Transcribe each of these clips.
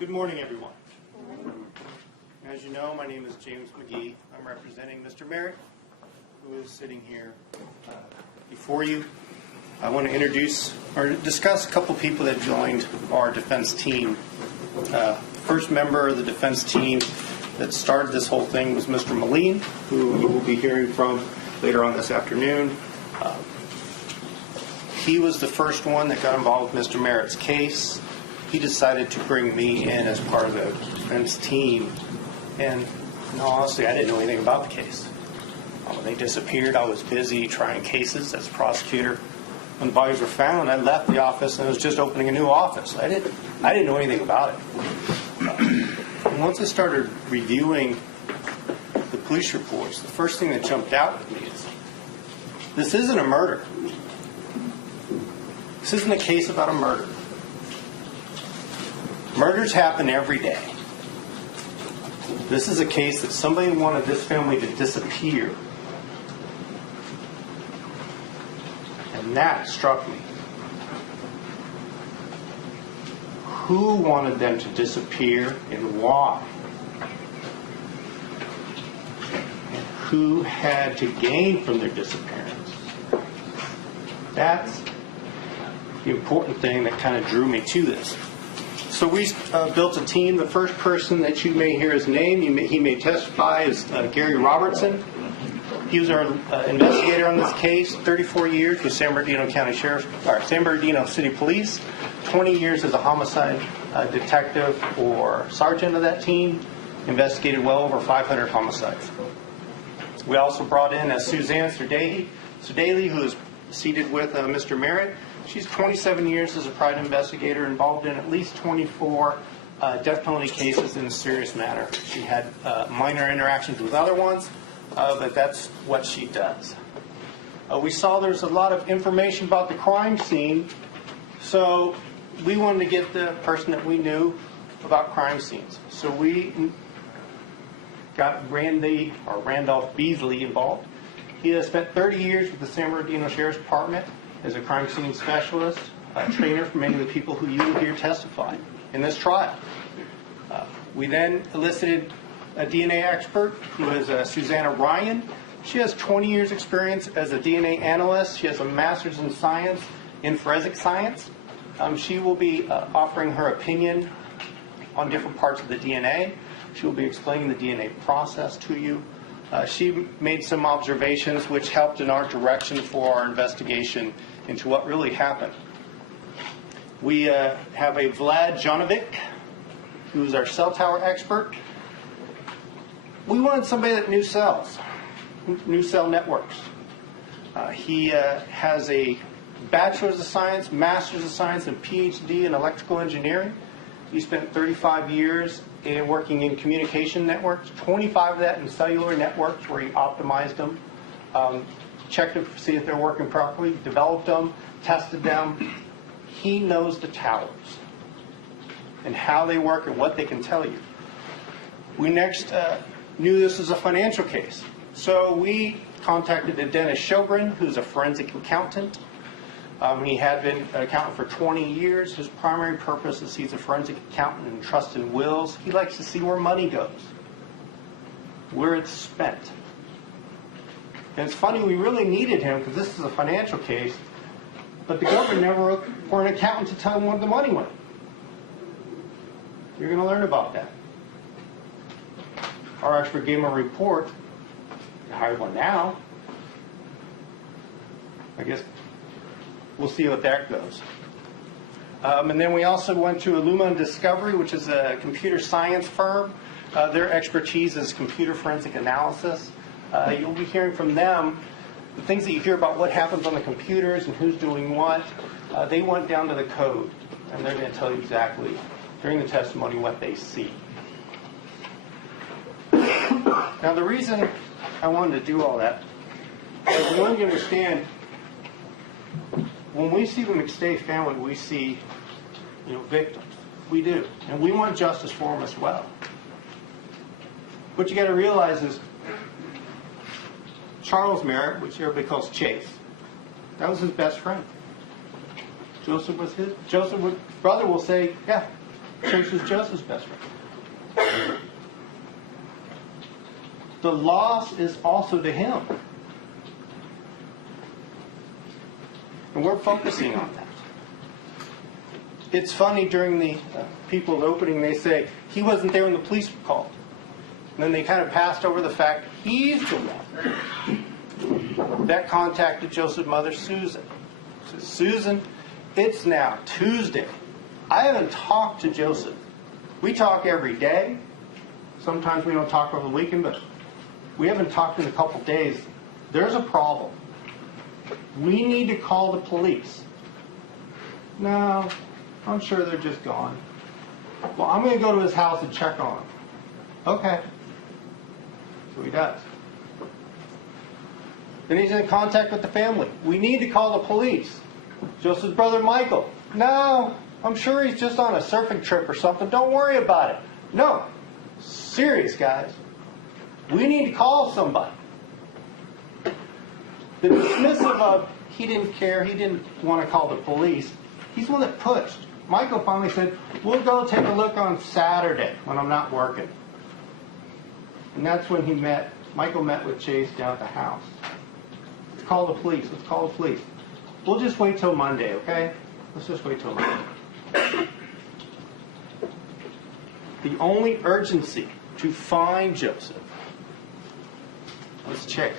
Good morning, everyone. As you know, my name is James McGee. I'm representing Mr. Merritt, who is sitting here before you. I want to introduce or discuss a couple people that joined our defense team. First member of the defense team that started this whole thing was Mr. Moline, who you will be hearing from later on this afternoon. He was the first one that got involved with Mr. Merritt's case. He decided to bring me in as part of the defense team. And honestly, I didn't know anything about the case. When they disappeared, I was busy trying cases as a prosecutor. When the bodies were found, I left the office and was just opening a new office. I didn't know anything about it. And once I started reviewing the police reports, the first thing that jumped out at me is, this isn't a murder. This isn't a case about a murder. Murders happen every day. This is a case that somebody wanted this family to disappear. And that struck me. Who wanted them to disappear and why? And who had to gain from their disappearance? That's the important thing that kind of drew me to this. So we built a team. The first person that you may hear his name, he may testify, is Gary Robertson. He was our investigator on this case, 34 years with San Bernardino San Bernardino City Police, 20 years as a homicide detective or sergeant of that team, investigated well over 500 homicides. We also brought in Suzanne Sudaley, who is seated with Mr. Merritt. She's 27 years as a private investigator, involved in at least 24 death penalty cases in a serious manner. She had minor interactions with other ones, but that's what she does. We saw there's a lot of information about the crime scene, so we wanted to get the person that we knew about crime scenes. So we got Randolph Beasley involved. He has spent 30 years with the San Bernardino Sheriff's Department as a crime scene specialist, a trainer for many of the people who you hear testify in this trial. We then enlisted a DNA expert who is Susanna Ryan. She has 20 years experience as a DNA analyst. She has a master's in science, in forensic science. She will be offering her opinion on different parts of the DNA. She will be explaining the DNA process to you. She made some observations which helped in our direction for our investigation into what really happened. We have a Vlad Janovic, who is our cell tower expert. We wanted somebody that knew cells, knew cell networks. He has a bachelor's of science, master's of science, and PhD in electrical engineering. He spent 35 years working in communication networks, 25 of that in cellular networks where he optimized them, checked them to see if they're working properly, developed them, tested them. He knows the towers and how they work and what they can tell you. We next knew this was a financial case. So we contacted Dennis Sjogren, who's a forensic accountant. He had been an accountant for 20 years. His primary purpose is he's a forensic accountant in trust and wills. He likes to see where money goes, where it's spent. And it's funny, we really needed him because this is a financial case, but the government never wrote for an accountant to tell him where the money went. You're going to learn about that. Our expert gave him a report. They hired one now. I guess we'll see what that goes. And then we also went to Illumina Discovery, which is a computer science firm. Their expertise is computer forensic analysis. You'll be hearing from them the things that you hear about what happens on the computers and who's doing what. They went down to the code, and they're going to tell you exactly during the testimony what they see. Now, the reason I wanted to do all that is we wanted to understand, when we see the McStay family, we see, victims. We do. And we want justice for them as well. What you got to realize is Charles Merritt, which everybody calls Chase, that was his best friend. Joseph's brother will say, yeah, Chase was Joseph's best friend. The loss is also to him. And we're focusing on that. It's funny, during the people's opening, they say, he wasn't there when the police were called. And then they kind of passed over the fact he's the one that contacted Joseph's mother, Susan. Says, Susan, it's now Tuesday. I haven't talked to Joseph. We talk every day. Sometimes we don't talk over the weekend, but we haven't talked in a couple days. There's a problem. We need to call the police. No, I'm sure they're just gone. Well, I'm going to go to his house and check on him. Okay. So he does. Then he's in contact with the family. We need to call the police. Joseph's brother Michael. No, I'm sure he's just on a surfing trip or something. Don't worry about it. No. Serious, guys. We need to call somebody. The dismissive of, he didn't care, he didn't want to call the police, he's the one that pushed. Michael finally said, we'll go take a look on Saturday when I'm not working. And that's when Michael met with Chase down at the house. Let's call the police, let's call the police. We'll just wait till Monday, okay? Let's just wait till Monday. The only urgency to find Joseph was Chase.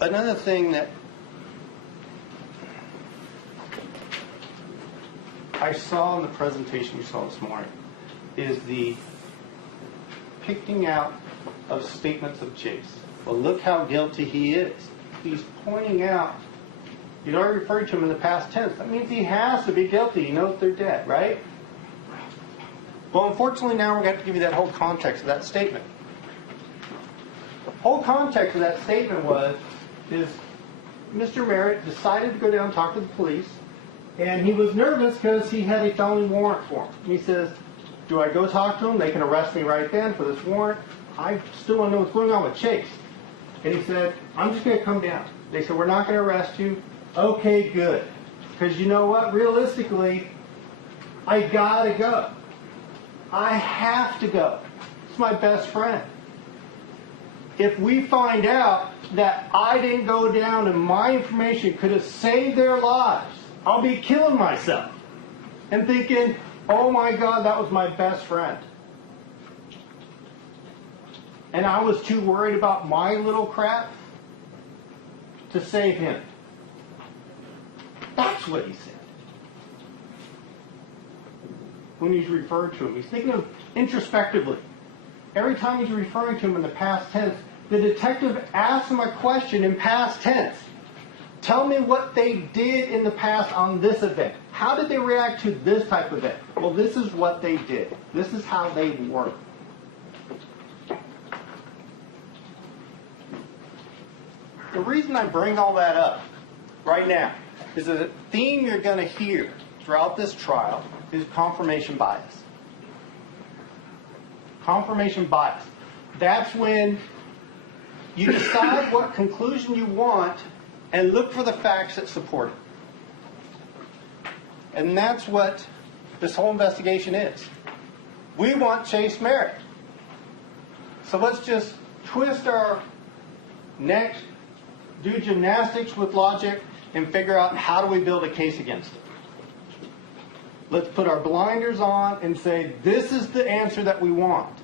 Another thing that I saw in the presentation you saw this morning is the picking out of statements of Chase. Well, look how guilty he is. He's pointing out, you'd already referred to him in the past tense. That means he has to be guilty. He knows they're dead, right? Well, unfortunately, now we're going to have to give you that whole context of that statement. The whole context of that statement is Mr. Merritt decided to go down and talk to the police, and he was nervous because he had a felony warrant for him. And he says, do I go talk to them? They can arrest me right then for this warrant. I still want to know what's going on with Chase. And he said, I'm just going to come down. They said, we're not going to arrest you. Okay, good. Because you know what? Realistically, I got to go. I have to go. It's my best friend. If we find out that I didn't go down and my information could have saved their lives, I'll be killing myself and thinking, oh my God, that was my best friend. And I was too worried about my little crap to save him. That's what he said. When he's referred to him, he's thinking of introspectively. Every time he's referring to him in the past tense, the detective asks him a question in past tense. Tell me what they did in the past on this event. How did they react to this type of event? Well, this is what they did. This is how they work. The reason I bring all that up right now is that the theme you're going to hear throughout this trial is confirmation bias. Confirmation bias. That's when you decide what conclusion you want and look for the facts that support it. And that's what this whole investigation is. We want Chase Merritt. So let's just twist our necks, do gymnastics with logic, and figure out how do we build a case against it. Let's put our blinders on and say, this is the answer that we want.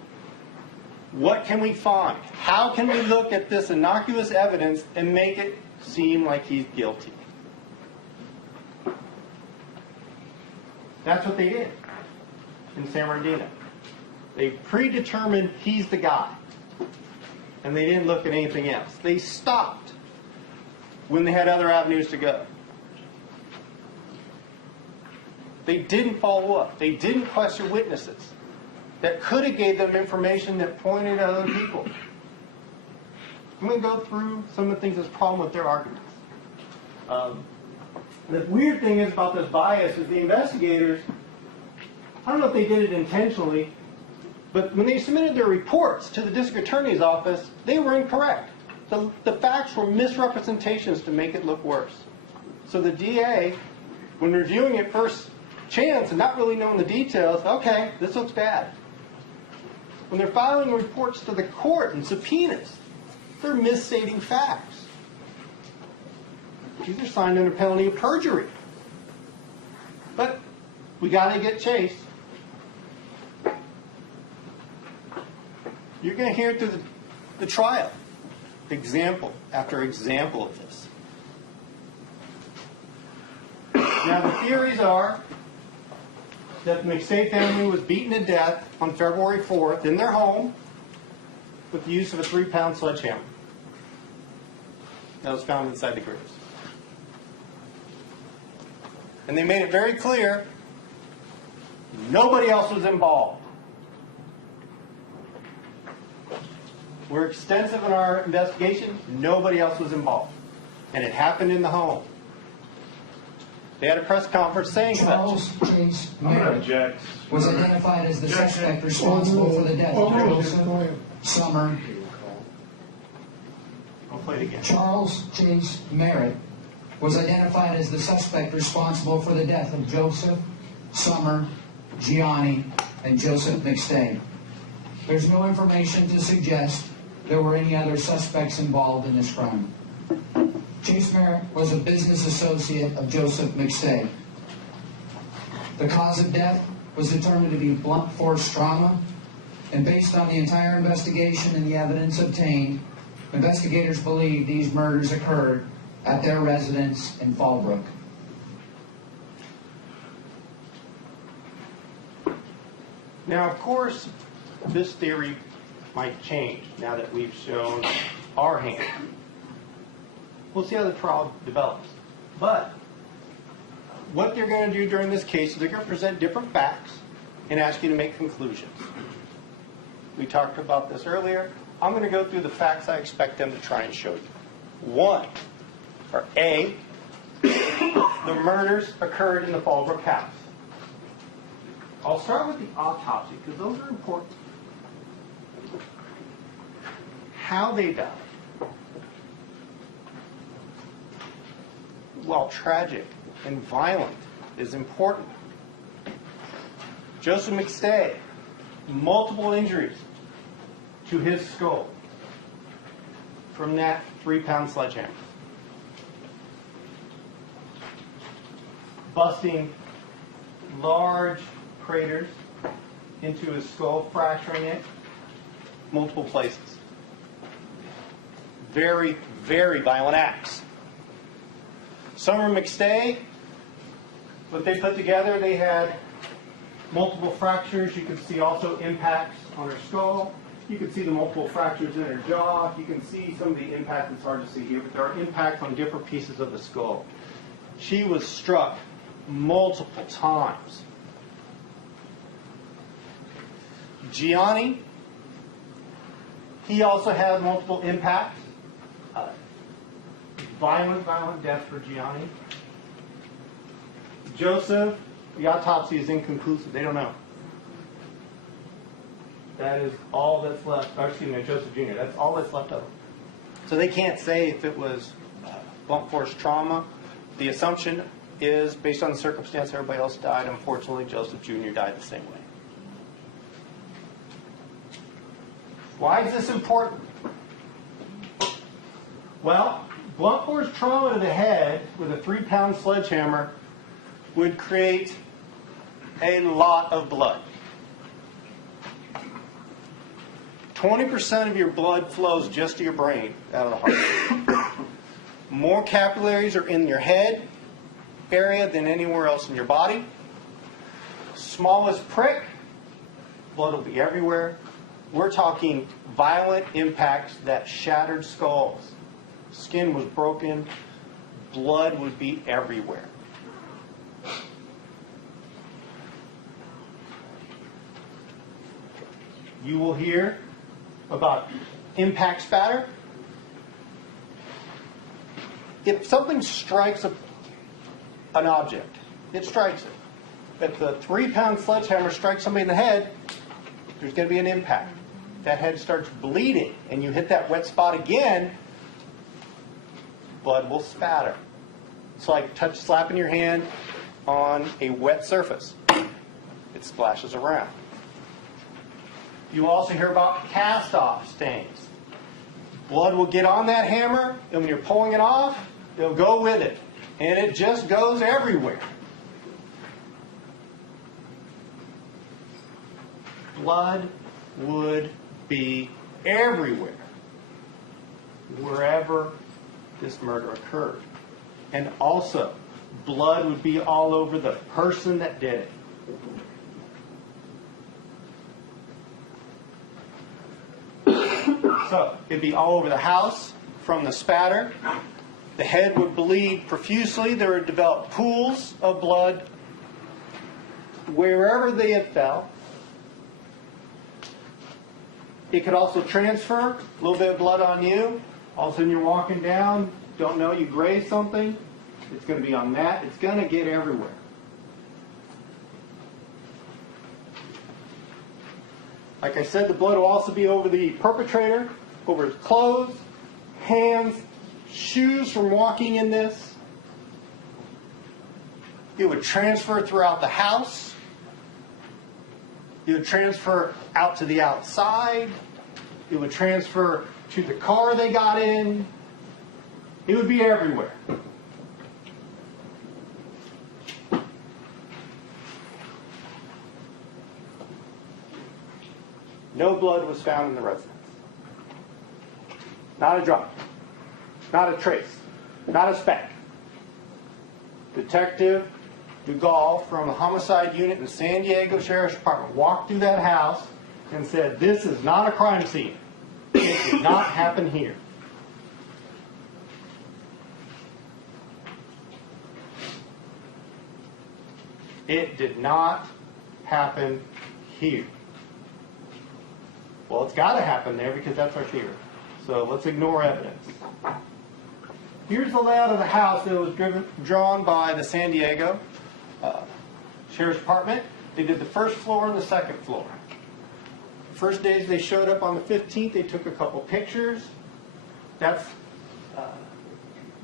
What can we find? How can we look at this innocuous evidence and make it seem like he's guilty? That's what they did in San Bernardino. They predetermined he's the guy. And they didn't look at anything else. They stopped when they had other avenues to go. They didn't follow up. They didn't question witnesses that could have gave them information that pointed at other people. I'm going to go through some of the things that's a problem with their arguments. The weird thing is about this bias is the investigators, I don't know if they did it intentionally, but when they submitted their reports to the district attorney's office, they were incorrect. The facts were misrepresentations to make it look worse. So the DA, when reviewing it first chance and not really knowing the details, okay, this looks bad. When they're filing reports to the court and subpoenas, they're misstating facts. These are signed under penalty of perjury. But we got to get Chase. You're going to hear it through the trial. Example after example of this. Now the theories are that the McStay family was beaten to death on February 4th in their home with the use of a 3-pound sledgehammer that was found inside the graves. And they made it very clear nobody else was involved. We're extensive in our investigation. Nobody else was involved. And it happened in the home. They had a press conference saying Charles such. Chase Merritt was identified as the suspect responsible for the death of Joseph Summer. I'll play it again. Charles Chase Merritt was identified as the suspect responsible for the death of Joseph Summer, Gianni, and Joseph McStay. There's no information to suggest there were any other suspects involved in this crime. Chase Merritt was a business associate of Joseph McStay. The cause of death was determined to be blunt force trauma, and based on the entire investigation and the evidence obtained, investigators believe these murders occurred at their residence in Fallbrook. Now, of course, this theory might change now that we've shown our hand. We'll see how the trial develops. But what they're going to do during this case is they're going to present different facts and ask you to make conclusions. We talked about this earlier. I'm going to go through the facts I expect them to try and show you. One, or A, the murders occurred in the Fallbrook house. I'll start with the autopsy because those are important. How they died. While tragic and violent, is important. Joseph McStay, multiple injuries to his skull from that 3-pound sledgehammer. Busting large craters into his skull, fracturing it multiple places. Very, very violent acts. Summer McStay, what they put together, they had multiple fractures. You can see also impacts on her skull. You can see the multiple fractures in her jaw. You can see some of the impact. It's hard to see here, but there are impacts on different pieces of the skull. She was struck multiple times. Gianni, he also had multiple impacts. Violent death for Gianni. Joseph, the autopsy is inconclusive. They don't know. That is all that's left. Or excuse me, Joseph Jr. That's all that's left of him. So they can't say if it was blunt force trauma. The assumption is, based on the circumstance everybody else died, unfortunately, Joseph Jr. died the same way. Why is this important? Well, blunt force trauma to the head with a 3-pound sledgehammer would create a lot of blood. 20% of your blood flows just to your brain out of the heart. More capillaries are in your head area than anywhere else in your body. Smallest prick, blood will be everywhere. We're talking violent impacts that shattered skulls. Skin was broken, blood would be everywhere. You will hear about impact spatter. If something strikes an object, it strikes it. If the 3-pound sledgehammer strikes somebody in the head, there's going to be an impact. That head starts bleeding and you hit that wet spot again, blood will spatter. It's like slapping your hand on a wet surface. It splashes around. You also hear about cast-off stains. Blood will get on that hammer, and when you're pulling it off, it'll go with it. And it just goes everywhere. Blood would be everywhere, wherever this murder occurred. And also, blood would be all over the person that did it. So, it'd be all over the house from the spatter. The head would bleed profusely. There would develop pools of blood wherever they had fell. It could also transfer, a little bit of blood on you. All of a sudden you're walking down, don't know, you graze something. It's going to be on that. It's going to get everywhere. Like I said, the blood will also be over the perpetrator, over his clothes, hands, shoes from walking in this. It would transfer throughout the house. It would transfer out to the outside. It would transfer to the car they got in. It would be everywhere. No blood was found in the residence. Not a drop. Not a trace. Not a speck. Detective Dugal from the homicide unit in the San Diego Sheriff's Department walked through that house and said, "This is not a crime scene. It did not happen here." It did not happen here. Well, it's got to happen there because that's our theory. So let's ignore evidence. Here's the layout of the house that was drawn by the San Diego Sheriff's Department. They did the first floor and the second floor. First days they showed up on the 15th, they took a couple pictures. That's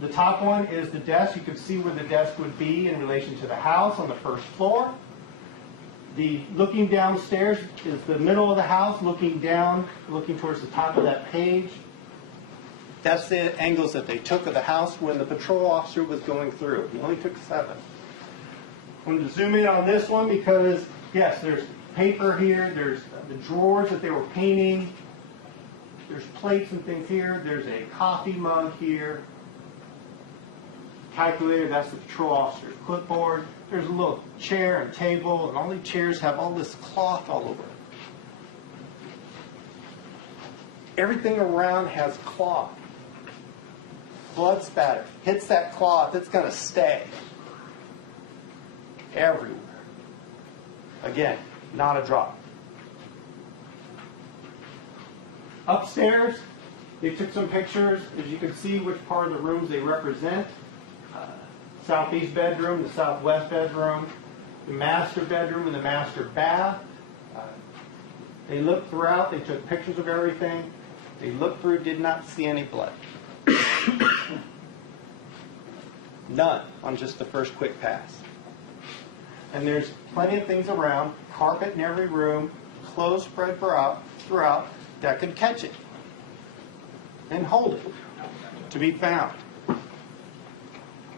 the top one is the desk. You can see where the desk would be in relation to the house on the first floor. The looking downstairs is the middle of the house, looking down, looking towards the top of that page. That's the angles that they took of the house when the patrol officer was going through. He only took 7. I'm going to zoom in on this one because, yes, there's paper here. There's the drawers that they were painting. There's plates and things here. There's a coffee mug here. Calculator, that's the patrol officer's clipboard. There's a little chair and table, and all these chairs have all this cloth all over it. Everything around has cloth. Blood spatter hits that cloth, it's going to stay everywhere. Again, not a drop. Upstairs, they took some pictures. As you can see, which part of the rooms they represent. Southeast bedroom, the southwest bedroom, the master bedroom, and the master bath. They looked throughout. They took pictures of everything. They looked through, did not see any blood. None on just the first quick pass. And there's plenty of things around, carpet in every room, clothes spread throughout that could catch it and hold it to be found.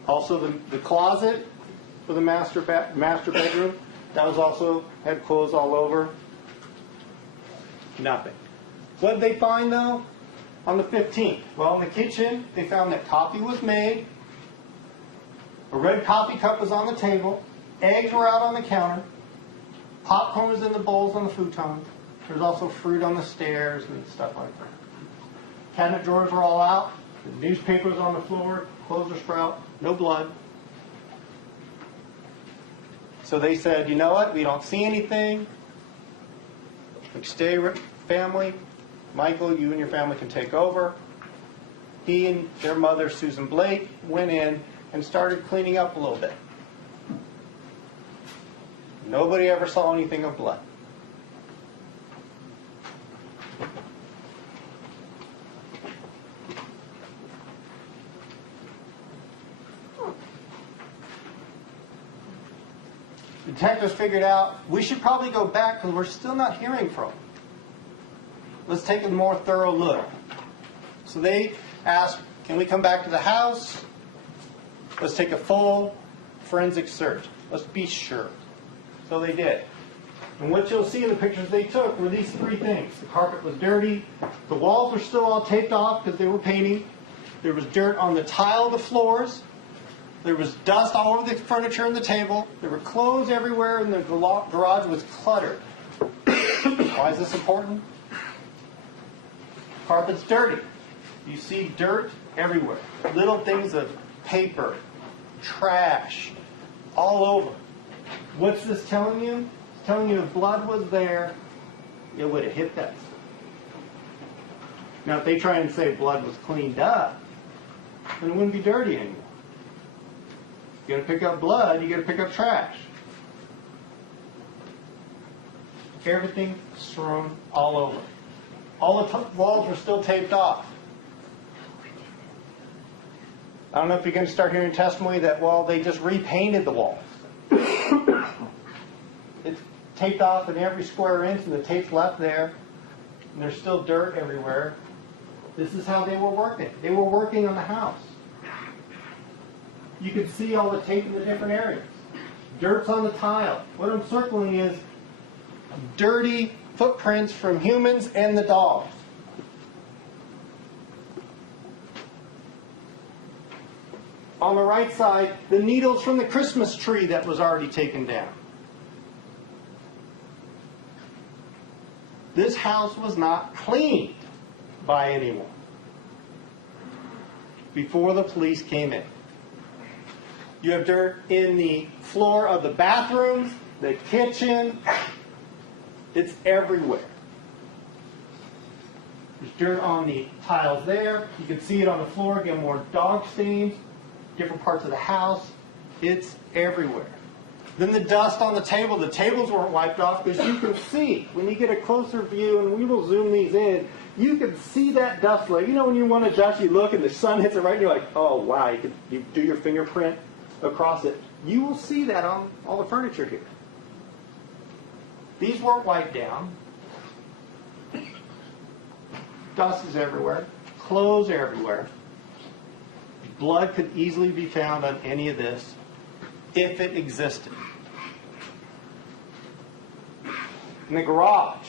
Also, the closet for the master bedroom, that was also had clothes all over. Nothing. What did they find, though, on the 15th? Well, in the kitchen, they found that coffee was made. A red coffee cup was on the table. Eggs were out on the counter. Popcorn was in the bowls on the futon. There's also fruit on the stairs and stuff like that. Cabinet drawers were all out. The newspapers on the floor. Clothes were spread out. No blood. So they said, you know what? We don't see anything. McStay family, Michael, you and your family can take over. He and their mother, Susan Blake, went in and started cleaning up a little bit. Nobody ever saw anything of blood. The detectives figured out we should probably go back because we're still not hearing from them. Let's take a more thorough look. So they asked, can we come back to the house? Let's take a full forensic search. Let's be sure. So they did. And what you'll see in the pictures they took were these three things. The carpet was dirty. The walls were still all taped off because they were painting. There was dirt on the tile of the floors. There was dust all over the furniture and the table. There were clothes everywhere, and the garage was cluttered. Why is this important? Carpet's dirty. You see dirt everywhere. Little things of paper, trash, all over. What's this telling you? It's telling you if blood was there, it would have hit that. Now, if they try and say blood was cleaned up, then it wouldn't be dirty anymore. You got to pick up blood, you got to pick up trash. Everything strewn all over. All the walls were still taped off. I don't know if you're going to start hearing testimony that, well, they just repainted the walls. It's taped off in every square inch, and the tape's left there, and there's still dirt everywhere. This is how they were working. They were working on the house. You could see all the tape in the different areas. Dirt's on the tile. What I'm circling is dirty footprints from humans and the dogs. On the right side, the needles from the Christmas tree that was already taken down. This house was not cleaned by anyone before the police came in. You have dirt in the floor of the bathrooms, the kitchen. It's everywhere. There's dirt on the tiles there. You can see it on the floor. Again, more dog stains, different parts of the house. It's everywhere. Then the dust on the table. The tables weren't wiped off because you can see, when you get a closer view, and we will zoom these in, you can see that dust layer. You know when you want to dust, you look and the sun hits it right, and you're like, oh, wow, you do your fingerprint across it. You will see that on all the furniture here. These weren't wiped down. Dust is everywhere. Clothes are everywhere. Blood could easily be found on any of this if it existed. In the garage.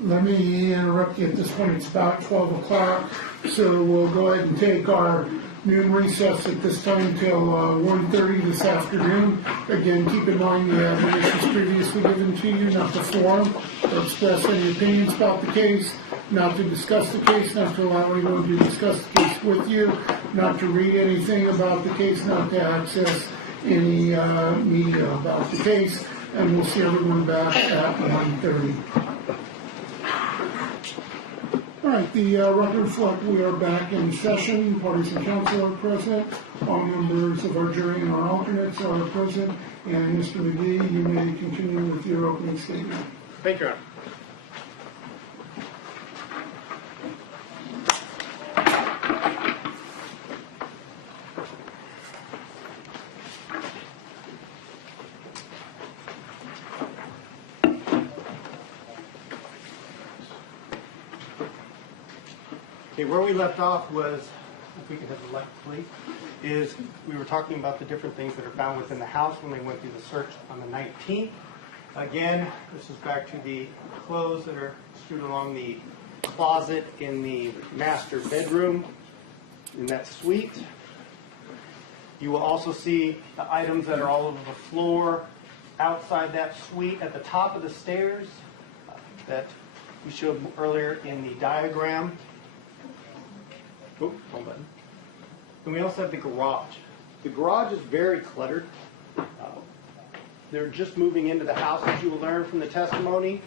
Let me interrupt you at this point. It's about 12 o'clock, so we'll go ahead and take our noon recess at this time till 1:30 this afternoon. Again, keep in mind you have permissions previously given to you not to form or express any opinions about the case, not to discuss the case, not to allow anyone to discuss the case with you, not to read anything about the case, not to access any media about the case, and we'll see everyone back at 1:30. All right, the record reflect we are back in session. Parties and counsel are present. All members of our jury and our alternates are present. And Mr. McGee, you may continue with your opening statement. Thank you, Your Honor. Okay, where we left off was, if we could have the left, please, is we were talking about the different things that are found within the house when they went through the search on the 19th. Again, this is back to the clothes that are strewn along the closet in the master bedroom in that suite. You will also see the items that are all over the floor outside that suite at the top of the stairs that we showed earlier in the diagram. Oh, wrong button. And we also have the garage. The garage is very cluttered. They're just moving into the house, as you will learn from the testimony.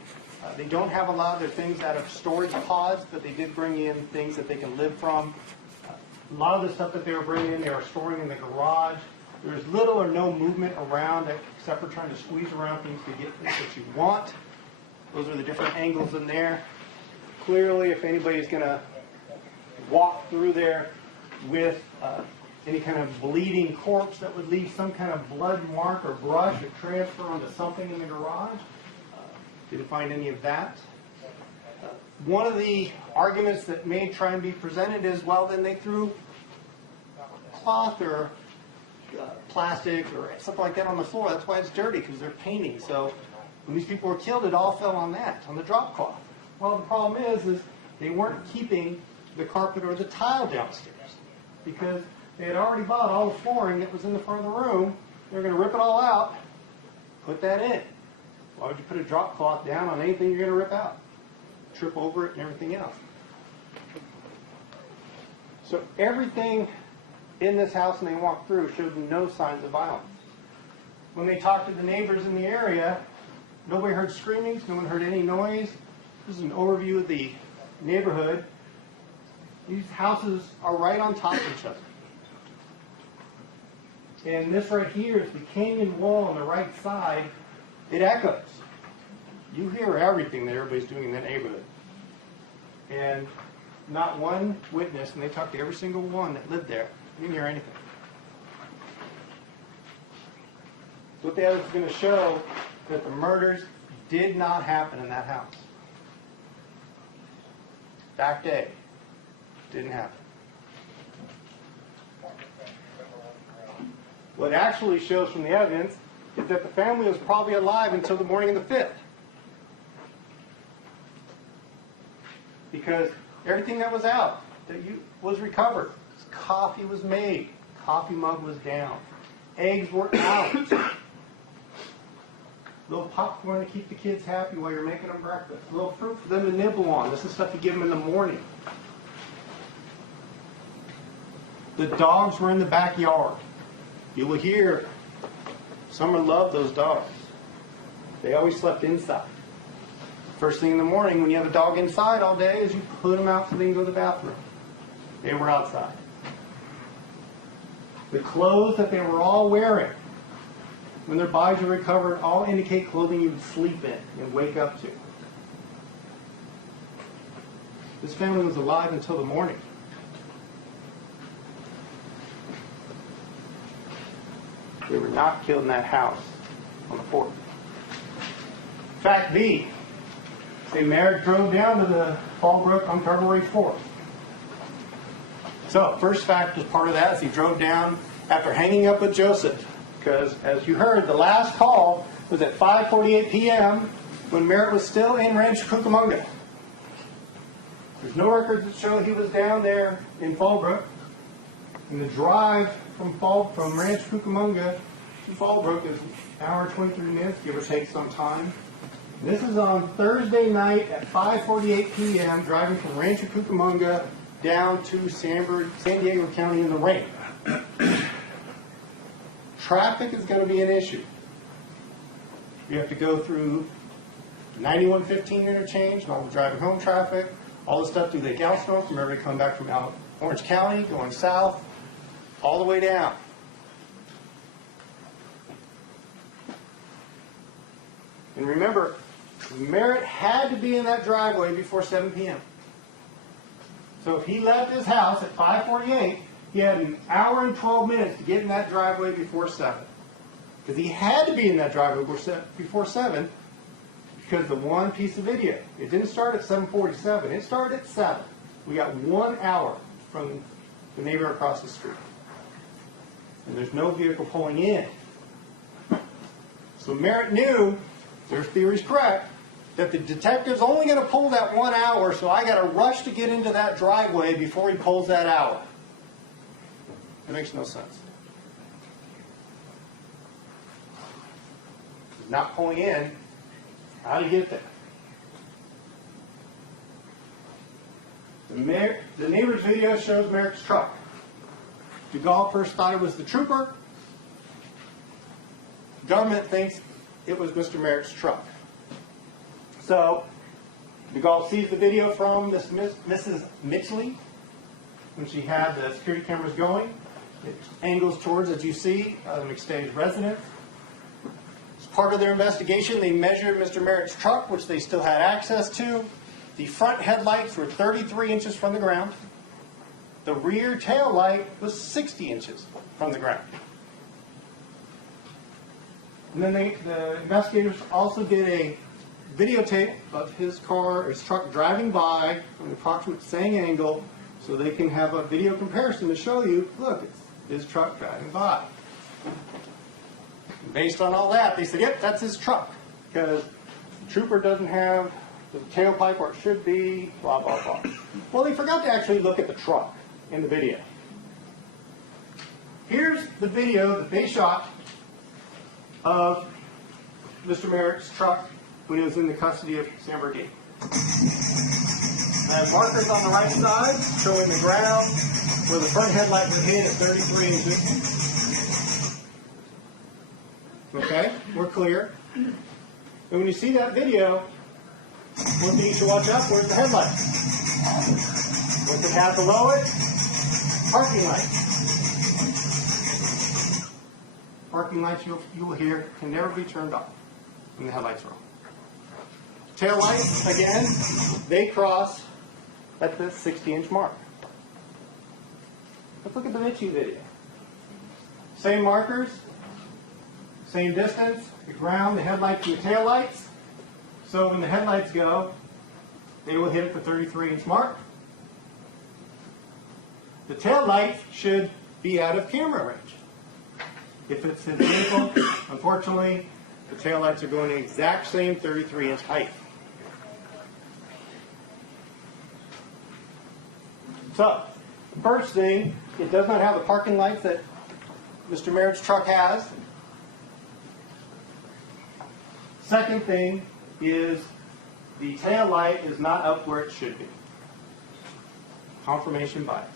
They don't have a lot of their things out of storage pods, but they did bring in things that they can live from. A lot of the stuff that they were bringing in, they were storing in the garage. There's little or no movement around except for trying to squeeze around things to get things that you want. Those are the different angles in there. Clearly, if anybody's going to walk through there with any kind of bleeding corpse that would leave some kind of blood mark or brush or transfer onto something in the garage. Didn't find any of that. One of the arguments that may try and be presented is, well, then they threw cloth or plastic or something like that on the floor. That's why it's dirty, because they're painting. So when these people were killed, it all fell on that, on the drop cloth. Well, the problem is they weren't keeping the carpet or the tile downstairs, because they had already bought all the flooring that was in the front of the room. They were going to rip it all out, put that in. Why would you put a drop cloth down on anything you're going to rip out? Trip over it and everything else. So everything in this house when they walked through showed no signs of violence. When they talked to the neighbors in the area, nobody heard screamings, no one heard any noise. This is an overview of the neighborhood. These houses are right on top of each other. And this right here is the canyon wall on the right side. It echoes. You hear everything that everybody's doing in that neighborhood. And not one witness, and they talked to every single one that lived there, didn't hear anything. What the evidence is going to show that the murders did not happen in that house. Fact A, didn't happen. What actually shows from the evidence is that the family was probably alive until the morning of the 5th. Because everything that was out was recovered. Coffee was made. Coffee mug was down. Eggs were out. Little popcorn to keep the kids happy while you're making them breakfast. A little fruit for them to nibble on. This is stuff you give them in the morning. The dogs were in the backyard. You will hear Summer loved those dogs. They always slept inside. First thing in the morning, when you have a dog inside all day, is you put them out so they can go to the bathroom. They were outside. The clothes that they were all wearing, when their bodies were recovered, all indicate clothing you would sleep in and wake up to. This family was alive until the morning. They were not killed in that house on the 4th. Fact B. Say Merritt drove down to the Fallbrook on February 4th. So, first fact as part of that is he drove down after hanging up with Joseph. Because, as you heard, the last call was at 5:48 p.m. when Merritt was still in Rancho Cucamonga. There's no records that show he was down there in Fallbrook. And the drive from Rancho Cucamonga to Fallbrook is an hour and 23 minutes, give or take some time. This is on Thursday night at 5:48 p.m., driving from Rancho Cucamonga down to San Diego County in the rain. Traffic is going to be an issue. You have to go through 9115 interchange, and all the driving home traffic, all the stuff through Lake Yellowstone, from everybody coming back from out Orange County, going south, all the way down. And remember, Merritt had to be in that driveway before 7 p.m. So if he left his house at 5:48, he had an hour and 12 minutes to get in that driveway before 7. Because he had to be in that driveway before 7 because the one piece of video. It didn't start at 7:47. It started at 7. We got 1 hour from the neighbor across the street. And there's no vehicle pulling in. So Merritt knew, their theory's correct, that the detective's only going to pull that 1 hour, so I got to rush to get into that driveway before he pulls that hour. That makes no sense. He's not pulling in. How do you get there? The neighbor's video shows Merritt's truck. DeGaulle first thought it was the trooper. Government thinks it was Mr. Merritt's truck. So, DeGaulle sees the video from Mrs. Mitchley when she had the security cameras going. It angles towards, as you see, McStay's residence. As part of their investigation, they measured Mr. Merritt's truck, which they still had access to. The front headlights were 33 inches from the ground. the rear tail light was 60 inches from the ground. And then the investigators also did a videotape of his car, his truck driving by from an approximate same angle, so they can have a video comparison to show you, look, it's his truck driving by. And based on all that, they said, yep, that's his truck, because the trooper doesn't have the tailpipe where it should be, blah, blah, blah. Well, they forgot to actually look at the truck in the video. Here's the video that they shot of Mr. Merritt's truck when he was in the custody of San Bernardino. I have markers on the right side showing the ground where the front headlight was hit at 33 inches. Okay, we're clear. And when you see that video, one thing you should watch out for is the headlight. What's it have below it? Parking lights. Parking lights, you will hear, can never be turned off when the headlights are on. Tail lights, again, they cross at the 60-inch mark. Let's look at the Mitchie video. Same markers, same distance, the ground, the headlights, and the tail lights. So when the headlights go, they will hit the 33-inch mark. The tail lights should be out of camera range. If it's his vehicle, unfortunately, the tail lights are going the exact same 33-inch height. So, first thing, it does not have the parking lights that Mr. Merritt's truck has. Second thing is the tail light is not up where it should be. Confirmation bias.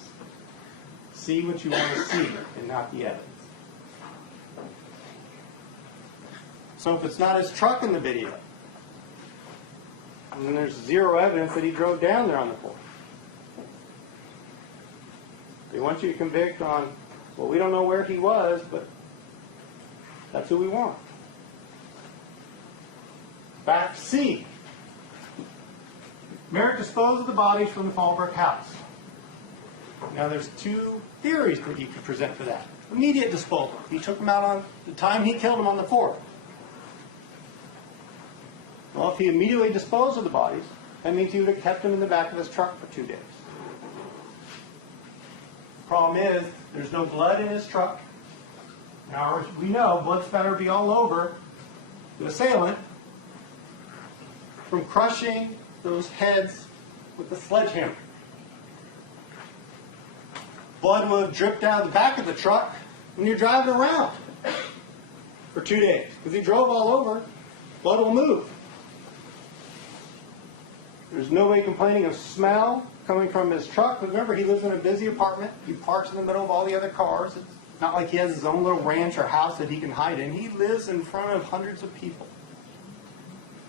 See what you want to see and not the evidence. So if it's not his truck in the video, then there's zero evidence that he drove down there on the 4th. They want you to convict on, well, we don't know where he was, but that's who we want. Fact C. Merritt disposed of the bodies from the Fallbrook house. Now there's two theories that you could present for that. Immediate disposal. He took them out on the time he killed them on the 4th. Well, if he immediately disposed of the bodies, that means he would have kept them in the back of his truck for 2 days. Problem is, there's no blood in his truck. Now, we know blood spatter would be all over the assailant from crushing those heads with the sledgehammer. Blood would have dripped out of the back of the truck when you're driving around for 2 days. Because he drove all over, blood will move. There's no way complaining of smell coming from his truck. But remember, he lives in a busy apartment. He parks in the middle of all the other cars. It's not like he has his own little ranch or house that he can hide in. He lives in front of hundreds of people.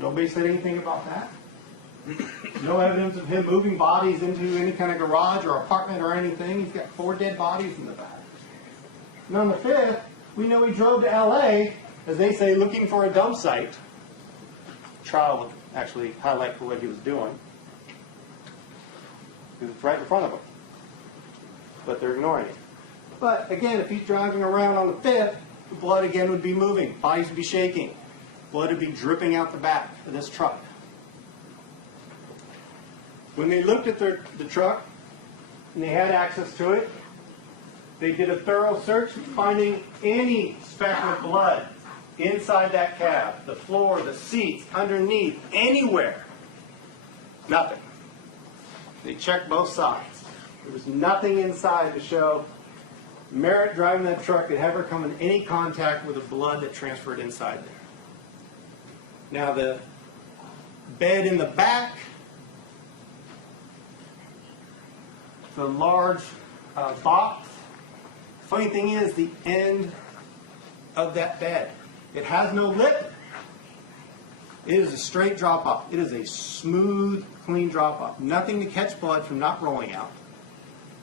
Nobody said anything about that. No evidence of him moving bodies into any kind of garage or apartment or anything. He's got 4 dead bodies in the back. And on the 5th, we know he drove to L.A., as they say, looking for a dump site. Trial would actually highlight for what he was doing. Because it's right in front of them. But they're ignoring it. But again, if he's driving around on the 5th, the blood again would be moving. Bodies would be shaking. Blood would be dripping out the back of this truck. When they looked at the truck and they had access to it, they did a thorough search, finding any speck of blood inside that cab, the floor, the seats, underneath, anywhere. Nothing. They checked both sides. There was nothing inside to show Merritt driving that truck had ever come in any contact with the blood that transferred inside there. Now the bed in the back, the large box. Funny thing is, the end of that bed, it has no lip. It is a straight drop off. It is a smooth, clean drop off. Nothing to catch blood from not rolling out.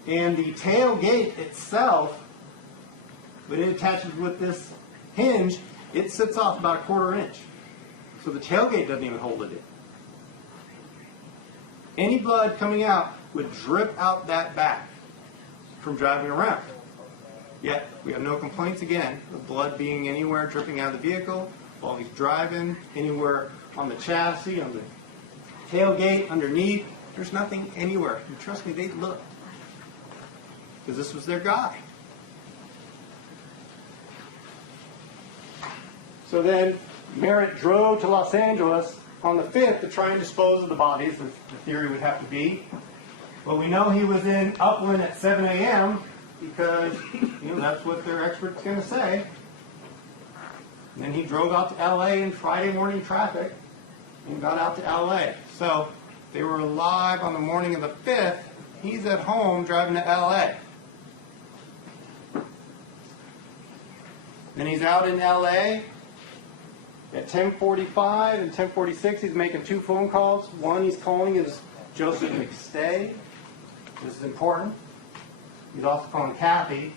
And the tailgate itself, when it attaches with this hinge, it sits off about 1/4 inch. So the tailgate doesn't even hold it in. Any blood coming out would drip out that back. from driving around. Yet, we have no complaints again of blood being anywhere dripping out of the vehicle while he's driving, anywhere on the chassis, on the tailgate, underneath. There's nothing anywhere. And trust me, they looked. Because this was their guy. So then, Merritt drove to Los Angeles on the 5th to try and dispose of the bodies, as the theory would have to be. Well, we know he was in Upland at 7 a.m. because, that's what their expert's going to say. And then he drove out to L.A. in Friday morning traffic and got out to L.A. So they were alive on the morning of the 5th. He's at home driving to L.A. Then he's out in L.A. at 10:45 and 10:46. He's making 2 phone calls. One he's calling is Joseph McStay. This is important. He's also calling Kathy.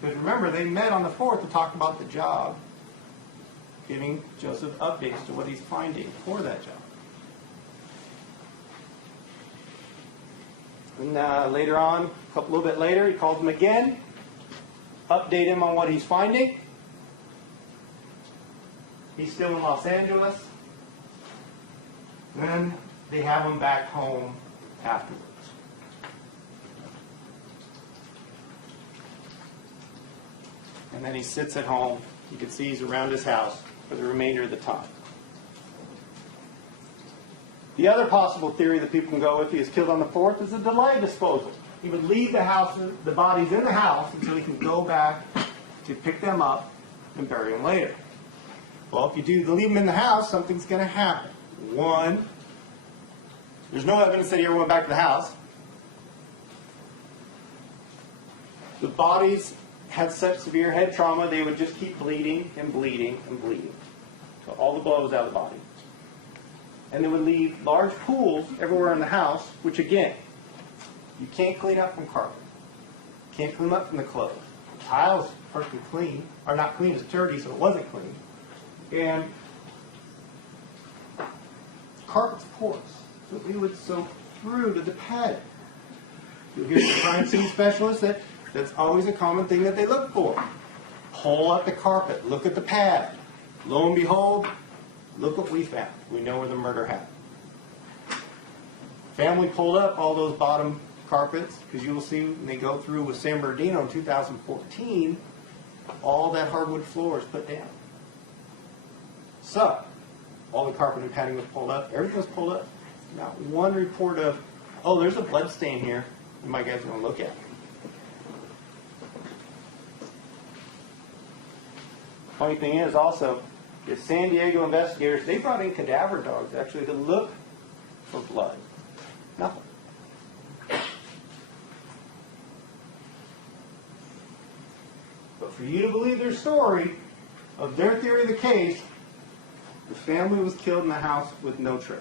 Because remember, they met on the 4th to talk about the job, giving Joseph updates to what he's finding for that job. And later on, a little bit later, he calls him again, update him on what he's finding. He's still in Los Angeles. Then they have him back home afterwards. And then he sits at home. You can see he's around his house for the remainder of the time. The other possible theory that people can go with, he was killed on the 4th, is a delay disposal. He would leave the house, the bodies in the house, until he can go back to pick them up and bury them later. Well, if you leave them in the house, something's going to happen. One, there's no evidence that he ever went back to the house. The bodies had such severe head trauma, they would just keep bleeding and bleeding and bleeding. So all the blood was out of the body. And they would leave large pools everywhere in the house, which again, you can't clean up from carpet. You can't clean up from the clothes. The tiles are perfectly clean, are not clean, it's dirty, so it wasn't clean. And carpet's porous, so it would soak through to the padding. You'll hear the crime scene specialist that's always a common thing that they look for. Pull out the carpet, look at the pad. Lo and behold, look what we found. We know where the murder happened. Family pulled up all those bottom carpets, because you will see when they go through with San Bernardino in 2014, all that hardwood floor is put down. So, all the carpet and padding was pulled up. Everything was pulled up. Not one report of, oh, there's a blood stain here. My guys are going to look at it. Funny thing is also, the San Diego investigators, they brought in cadaver dogs actually to look for blood. Nothing. But for you to believe their story of their theory of the case, the family was killed in the house with no trace.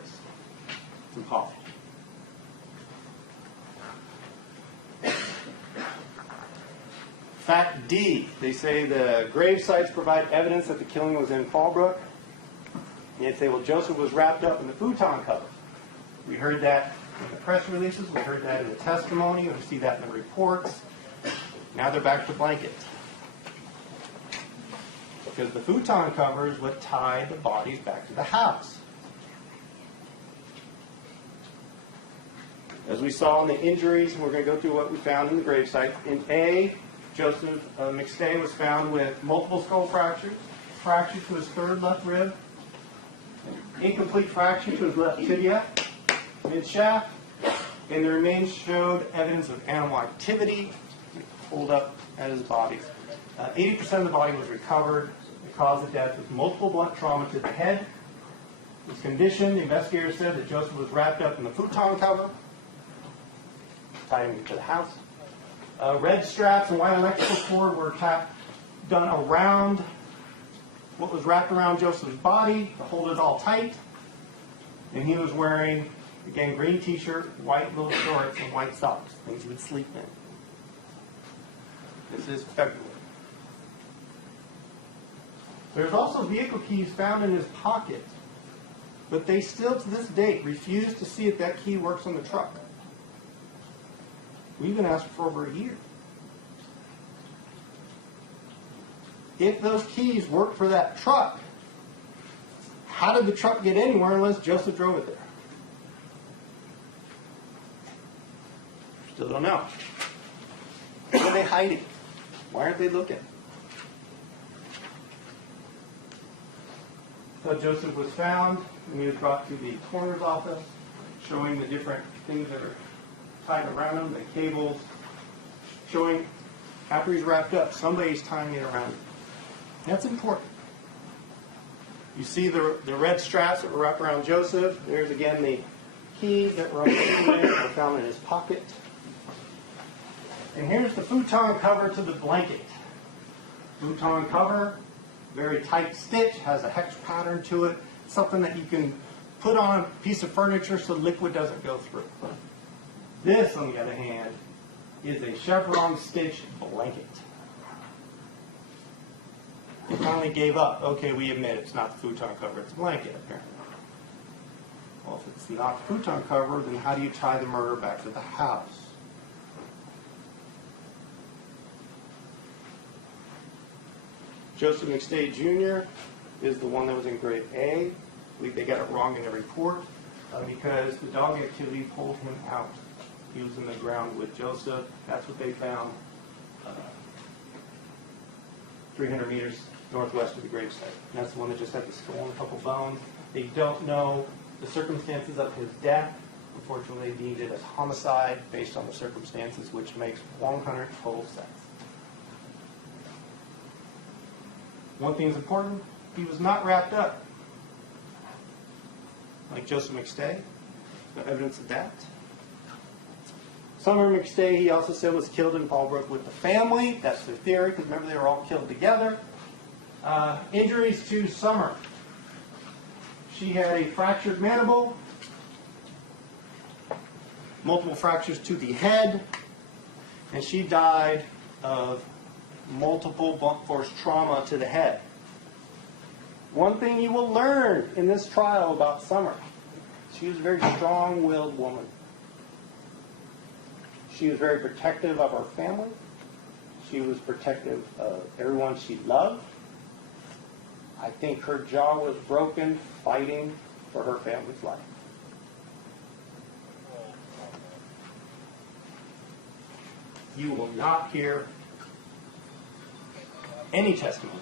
It's impossible. Fact D, they say the grave sites provide evidence that the killing was in Fallbrook. And they say, well, Joseph was wrapped up in the futon cover. We heard that in the press releases. We heard that in the testimony. We see that in the reports. Now they're back to blankets. Because the futon cover is what tied the bodies back to the house. As we saw in the injuries, we're going to go through what we found in the grave site. In A, Joseph McStay was found with multiple skull fractures, fracture to his third left rib, incomplete fracture to his left tibia, mid-shaft, and the remains showed evidence of animal activity pulled up at his bodies. 80% of the body was recovered. The cause of death was multiple blunt trauma to the head. His condition, the investigators said that Joseph was wrapped up in the futon cover, tied him to the house. Red straps and white electrical cord were done around what was wrapped around Joseph's body to hold it all tight. And he was wearing, again, green t-shirt, white little shorts, and white socks, things he would sleep in. This is February. There's also vehicle keys found in his pocket, but they still, to this date, refuse to see if that key works on the truck. We've been asking for over a year. If those keys worked for that truck, how did the truck get anywhere unless Joseph drove it there? Still don't know. What are they hiding? Why aren't they looking? So Joseph was found, and he was brought to the coroner's office, showing the different things that are tied around him, the cables, showing after he's wrapped up, somebody's tying it around him. That's important. You see the red straps that were wrapped around Joseph. There's again the keys that were found in his pocket. And here's the futon cover to the blanket. Futon cover, very tight stitch, has a hex pattern to it, something that you can put on a piece of furniture so liquid doesn't go through. This, on the other hand, is a chevron stitch blanket. They finally gave up. Okay, we admit it's not the futon cover, it's a blanket, apparently. Well, if it's not the futon cover, then how do you tie the murder back to the house? Joseph McStay Jr. is the one that was in grade A. I believe they got it wrong in the report because the dog activity pulled him out. He was in the ground with Joseph. That's what they found 300 meters northwest of the gravesite. And that's the one that just had the skull and a couple bones. They don't know the circumstances of his death. Unfortunately, they deemed it as homicide based on the circumstances, which makes 100 total sense. One thing is important, he was not wrapped up like Joseph McStay. No evidence of that. Summer McStay, he also said, was killed in Fallbrook with the family. That's their theory, because remember they were all killed together. Injuries to Summer. She had a fractured mandible, multiple fractures to the head, and she died of multiple blunt force trauma to the head. One thing you will learn in this trial about Summer, she was a very strong-willed woman. She was very protective of her family. She was protective of everyone she loved. I think her jaw was broken fighting for her family's life. You will not hear any testimony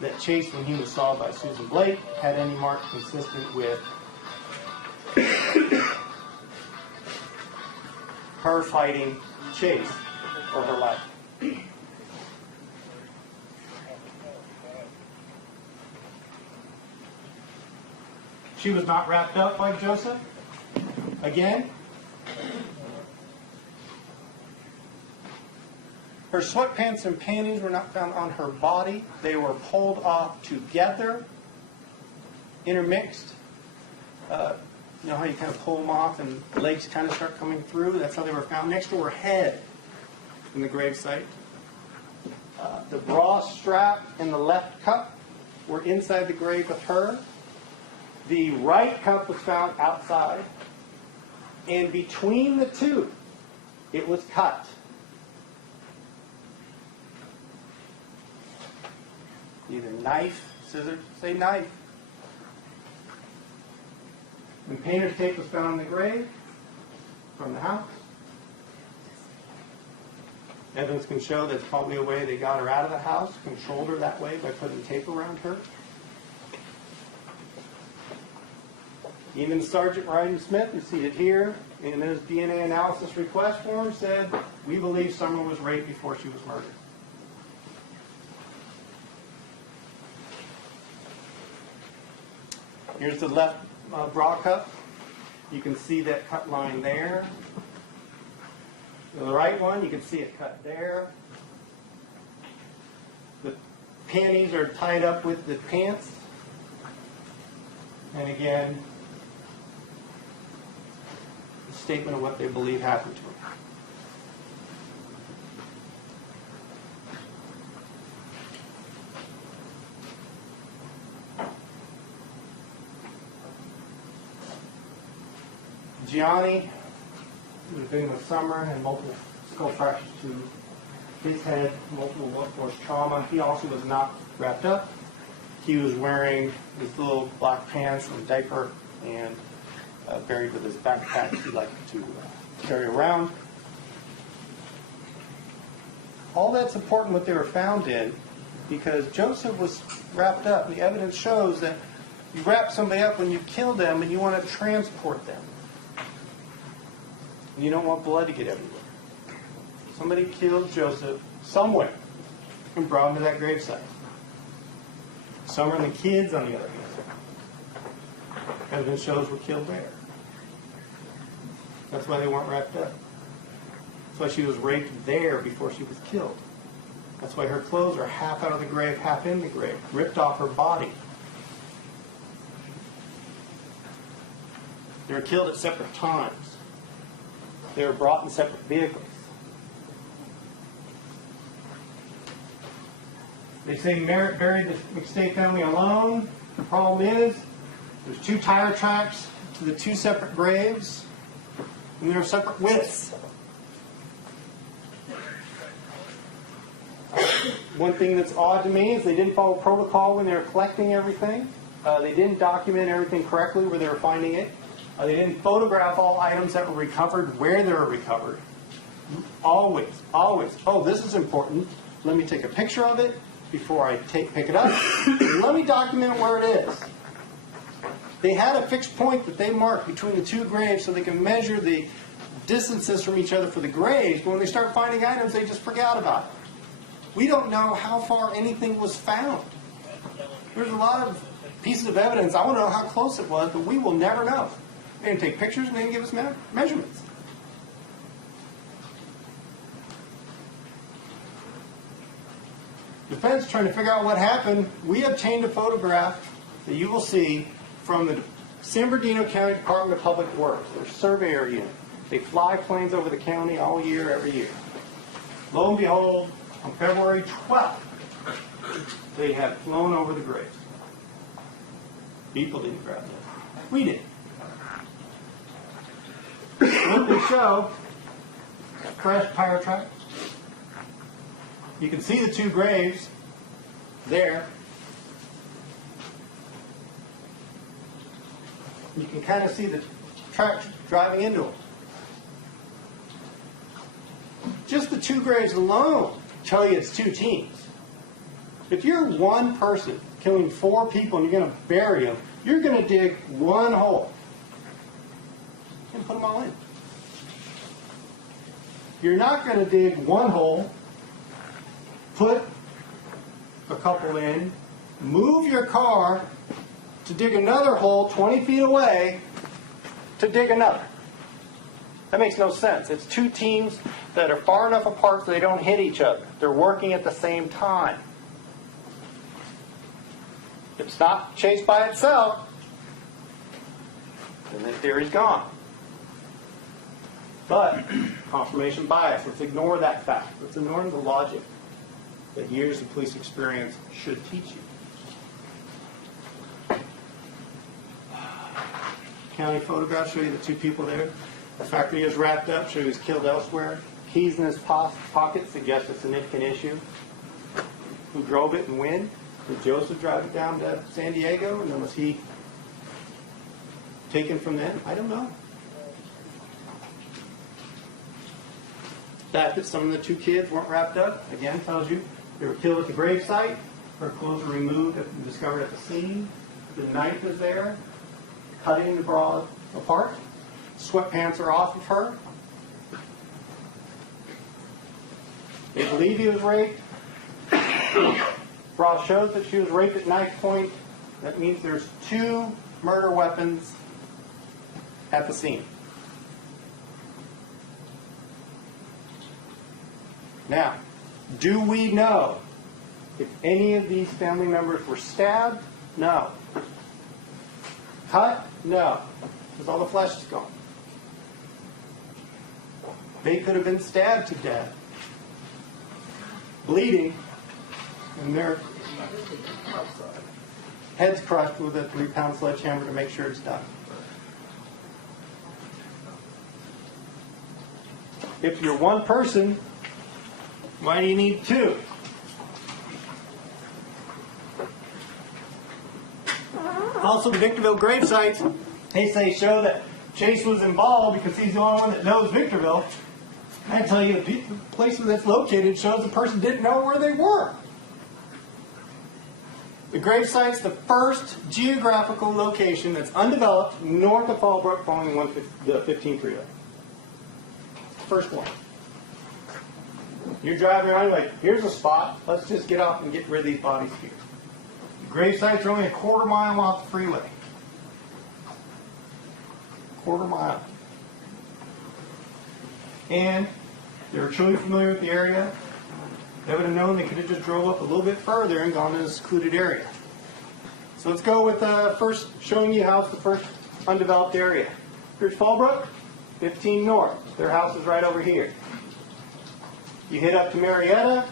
that Chase, when he was saw by Susan Blake, had any mark consistent with her fighting Chase for her life. She was not wrapped up like Joseph. Again, her sweatpants and panties were not found on her body. They were pulled off together, intermixed. You know how you kind of pull them off and the legs kind of start coming through? That's how they were found next to her head in the gravesite. The bra strap and the left cup were inside the grave with her. The right cup was found outside. And between the two, it was cut. Either knife, scissors, say knife. And painter's tape was found in the grave from the house. Evidence can show that's probably a way they got her out of the house, controlled her that way by putting tape around her. Even Sergeant Ryan Smith, who's seated here, in his DNA analysis request form said, we believe Summer was raped before she was murdered. Here's the left bra cup. You can see that cut line there. The right one, you can see it cut there. The panties are tied up with the pants. And again, a statement of what they believe happened to her. Gianni, He was victim of Summer and multiple skull fractures to his head, multiple blunt force trauma. He also was not wrapped up. He was wearing his little black pants and diaper and buried with his backpack he liked to carry around. All that's important what they were found in, because Joseph was wrapped up. The evidence shows that you wrap somebody up when you kill them and you want to transport them. And you don't want blood to get everywhere. Somebody killed Joseph somewhere and brought him to that gravesite. Summer and the kids, on the other hand, evidence shows were killed there. That's why they weren't wrapped up. That's why she was raped there before she was killed. That's why her clothes are half out of the grave, half in the grave, ripped off her body. They were killed at separate times. They were brought in separate vehicles. They say Merritt buried the McStay family alone. The problem is, there's 2 tire tracks to the 2 separate graves, and they're separate widths. One thing that's odd to me is they didn't follow protocol when they were collecting everything. They didn't document everything correctly where they were finding it. They didn't photograph all items that were recovered where they were recovered. Always, always. Oh, this is important. Let me take a picture of it before I pick it up. Let me document where it is. They had a fixed point that they marked between the 2 graves so they can measure the distances from each other for the graves, but when they start finding items, they just forgot about it. We don't know how far anything was found. There's a lot of pieces of evidence. I want to know how close it was, but we will never know. They didn't take pictures and they didn't give us measurements. Defense trying to figure out what happened. We obtained a photograph that you will see from the San Bernardino County Department of Public Works, their surveyor unit. They fly planes over the county all year, every year. Lo and behold, on February 12th, they had flown over the graves. People didn't grab them. We did. What they show, fresh tire tracks. You can see the 2 graves there. You can kind of see the tracks driving into them. Just the 2 graves alone tell you it's 2 teams. If you're one person killing 4 people and you're going to bury them, you're going to dig 1 hole and put them all in. You're not going to dig 1 hole, put a couple in, move your car to dig another hole 20 feet away to dig another. That makes no sense. It's 2 teams that are far enough apart so they don't hit each other. They're working at the same time. If it's not chased by itself, then the theory's gone. But confirmation bias, let's ignore that fact. Let's ignore the logic that years of police experience should teach you. County photographs show you the 2 people there. The fact that he was wrapped up shows he was killed elsewhere. Keys in his pocket suggest a significant issue. Who drove it and when? Did Joseph drive it down to San Diego? And then was he taken from them? I don't know. The fact that some of the 2 kids weren't wrapped up, again, tells you they were killed at the gravesite. Her clothes were removed and discovered at the scene. The knife is there, cutting the bra apart. Sweatpants are off of her. They believe he was raped. Bra shows that she was raped at knife point. That means there's 2 murder weapons at the scene. Now, do we know if any of these family members were stabbed? No. Cut? No. Because all the flesh is gone. They could have been stabbed to death, bleeding, and their heads crushed with a 3-pound sledgehammer to make sure it's done. if you're one person, why do you need two? Also, the Victorville grave sites, they say show that Chase was involved because he's the only one that knows Victorville. I tell you, the place where that's located shows the person didn't know where they were. The grave site's the first geographical location that's undeveloped north of Fallbrook following the 15 freeway. First one. You're driving around, you're like, here's a spot. Let's just get off and get rid of these bodies here. The grave sites are only a quarter mile off the freeway. Quarter mile. And they were truly familiar with the area. They would have known they could have just drove up a little bit further and gone to this secluded area. So let's go with first showing you how it's the first undeveloped area. Here's Fallbrook, 15 north. Their house is right over here. You hit up to Marietta.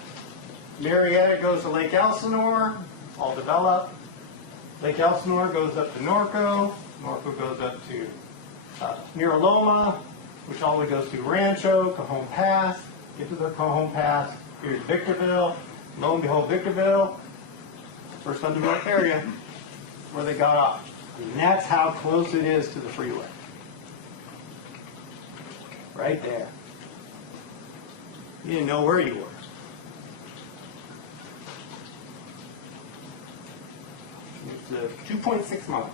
Marietta goes to Lake Elsinore, all developed. Lake Elsinore goes up to Norco. Norco goes up to Mira Loma, which all the way goes to Rancho, Cajon Pass. Get to the Cajon Pass. Here's Victorville. Lo and behold, Victorville, first undeveloped area where they got off. And that's how close it is to the freeway. Right there. You didn't know where you were. It's 2.6 miles.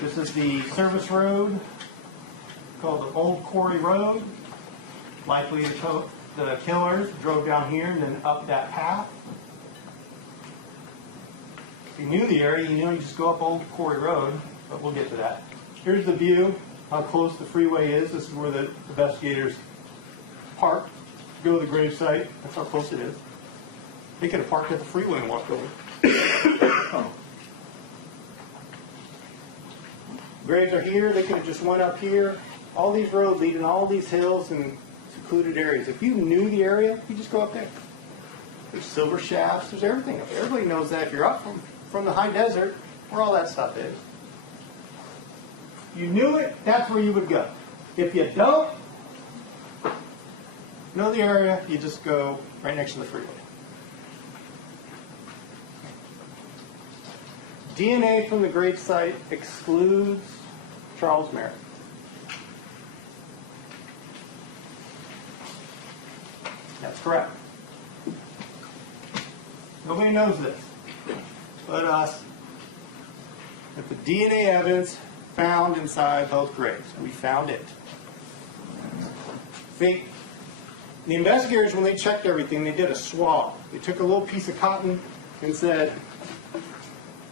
This is the service road called the Old Quarry Road. Likely the killers drove down here and then up that path. If you knew the area, you know you just go up Old Quarry Road, but we'll get to that. Here's the view, how close the freeway is. This is where the investigators park, go to the grave site. That's how close it is. They could have parked at the freeway and walked over. Graves are here. They could have just went up here. All these roads lead in all these hills and secluded areas. If you knew the area, you just go up there. There's silver shafts. There's everything up there. Everybody knows that if you're up from the high desert, where all that stuff is. You knew it, that's where you would go. If you don't know the area, you just go right next to the freeway. DNA from the grave site excludes Charles Merritt. That's correct. Nobody knows this but us. That the DNA evidence found inside both graves. We found it. The investigators, when they checked everything, they did a swab. They took a little piece of cotton and said,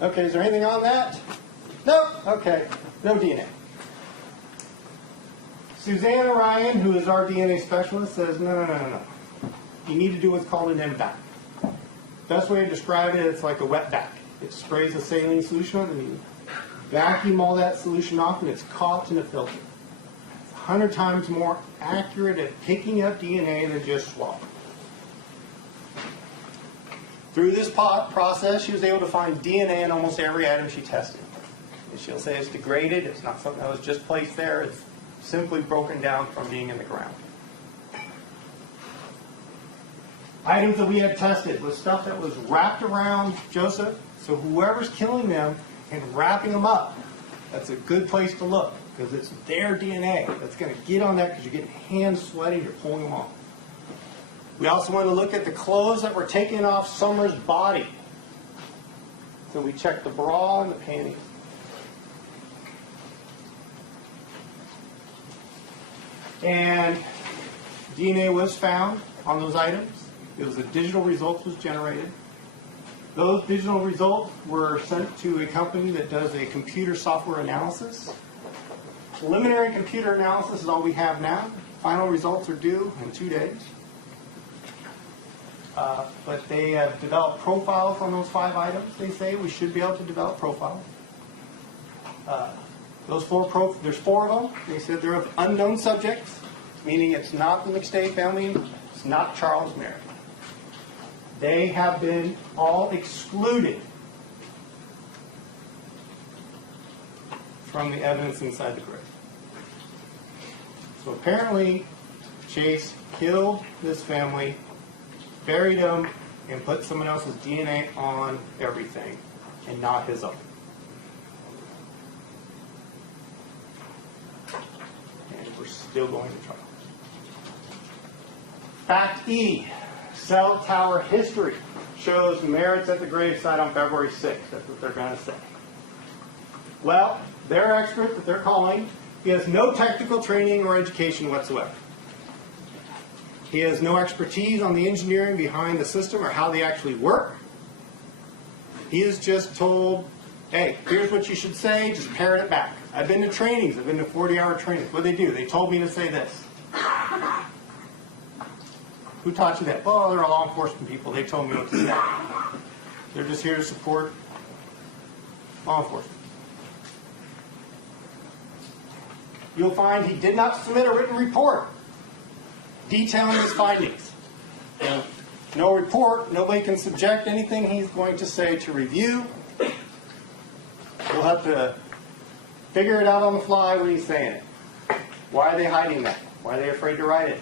okay, is there anything on that? No. Okay, no DNA. Susanna Ryan, who is our DNA specialist, says, no. You need to do what's called an MVAC. Best way to describe it, it's like a wet vac. It sprays a saline solution on, and you vacuum all that solution off, and it's caught in a filter. It's 100 times more accurate at picking up DNA than just swab. Through this process, she was able to find DNA in almost every atom she tested. And she'll say it's degraded. It's not something that was just placed there. It's simply broken down from being in the ground. Items that we had tested was stuff that was wrapped around Joseph. So whoever's killing them and wrapping them up, that's a good place to look because it's their DNA that's going to get on that because you're getting hands sweaty, you're pulling them off. We also want to look at the clothes that were taken off Summer's body. So we checked the bra and the panties. And DNA was found on those items. It was a digital results was generated. Those digital results were sent to a company that does a computer software analysis. Preliminary computer analysis is all we have now. Final results are due in 2 days. But they have developed profiles on those 5 items. They say we should be able to develop profiles. There's 4 of them. They said they're of unknown subjects, meaning it's not the McStay family, it's not Charles Merritt. They have been all excluded from the evidence inside the grave. So apparently, Chase killed this family, buried them, and put someone else's DNA on everything, and not his own. And we're still going to trial. Fact E, cell tower history shows Merritt's at the gravesite on February 6th. That's what they're going to say. Well, their expert that they're calling, he has no technical training or education whatsoever. He has no expertise on the engineering behind the system or how they actually work. He is just told, hey, here's what you should say, just parrot it back. I've been to trainings, I've been to 40-hour trainings. What do? They told me to say this. Who taught you that? Oh, they're law enforcement people. They told me what to say. They're just here to support law enforcement. You'll find he did not submit a written report detailing his findings. No report, nobody can subject anything he's going to say to review. We'll have to figure it out on the fly when he's saying it. Why are they hiding that? Why are they afraid to write it?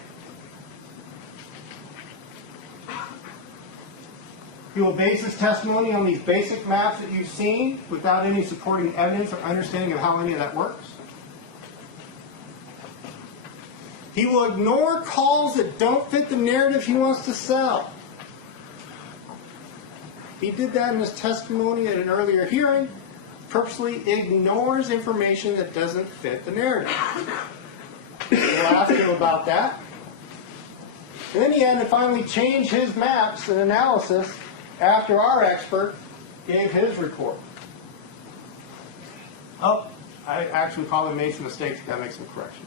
He will base his testimony on these basic maps that you've seen without any supporting evidence or understanding of how any of that works. He will ignore calls that don't fit the narrative he wants to sell. He did that in his testimony at an earlier hearing, purposely ignores information that doesn't fit the narrative. We'll ask him about that. And then he had to finally change his maps and analysis after our expert gave his report. Oh, I actually probably made some mistakes. Got to make some corrections.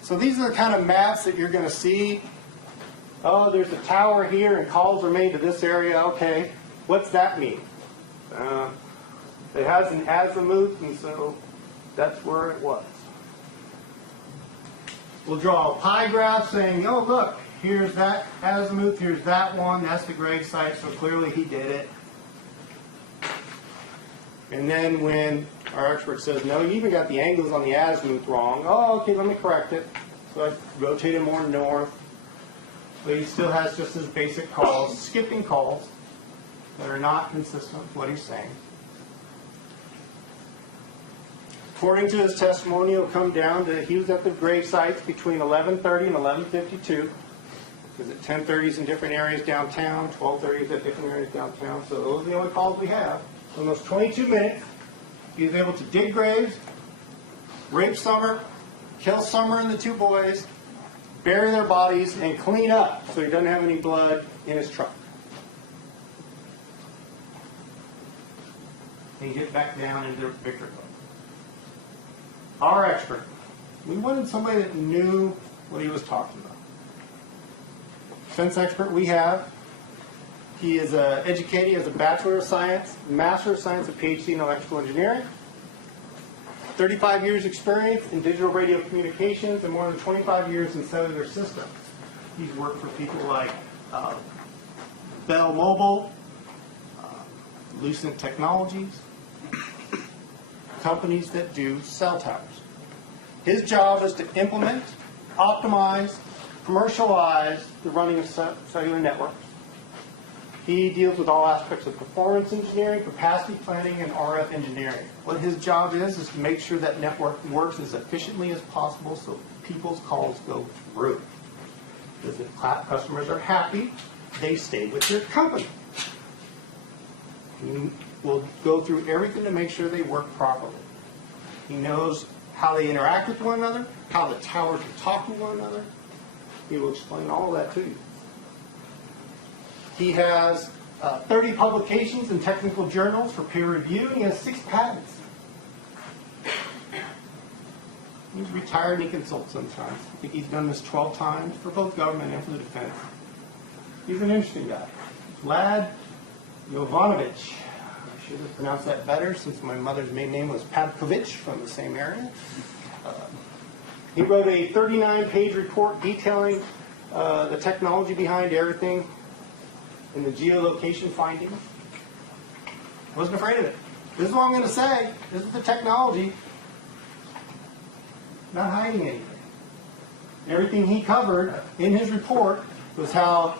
So these are the kind of maps that you're going to see. Oh, there's a tower here and calls are made to this area. Okay, what's that mean? It has an azimuth, and so that's where it was. We'll draw a pie graph saying, oh, look, here's that azimuth, here's that one, that's the grave site, so clearly he did it. And then when our expert says, no, you even got the angles on the azimuth wrong, oh, okay, let me correct it. So I rotate it more north. But he still has just his basic calls, skipping calls, that are not consistent with what he's saying. According to his testimony, it'll come down to he was at the grave sites between 11:30 and 11:52. Because at 10:30 is in different areas downtown, 12:30 is at different areas downtown. So those are the only calls we have. In those 22 minutes, he was able to dig graves, rape Summer, kill Summer and the two boys, bury their bodies, and clean up so he doesn't have any blood in his truck. And get back down into Victor. Our expert. We wanted somebody that knew what he was talking about. Defense expert we have. He is educated. He has a Bachelor of Science, Master of Science, and PhD in Electrical Engineering. 35 years experience in digital radio communications and more than 25 years in cellular systems. He's worked for people like Bell Mobile, Lucent Technologies, companies that do cell towers. His job is to implement, optimize, commercialize the running of cellular networks. He deals with all aspects of performance engineering, capacity planning, and RF engineering. What his job is to make sure that network works as efficiently as possible so people's calls go through. Because if customers are happy, they stay with your company. He will go through everything to make sure they work properly. He knows how they interact with one another, how the towers are talking to one another. He will explain all of that to you. He has 30 publications in technical journals for peer review, and he has 6 patents. He's retired and he consults sometimes. I think he's done this 12 times for both government and for the defense. He's an interesting guy. Vlad Jovanovic. I should have pronounced that better since my mother's maiden name was Pavkovich from the same area. He wrote a 39-page report detailing the technology behind everything and the geolocation findings. Wasn't afraid of it. This is what I'm going to say. This is the technology. not hiding anything. Everything he covered in his report was how,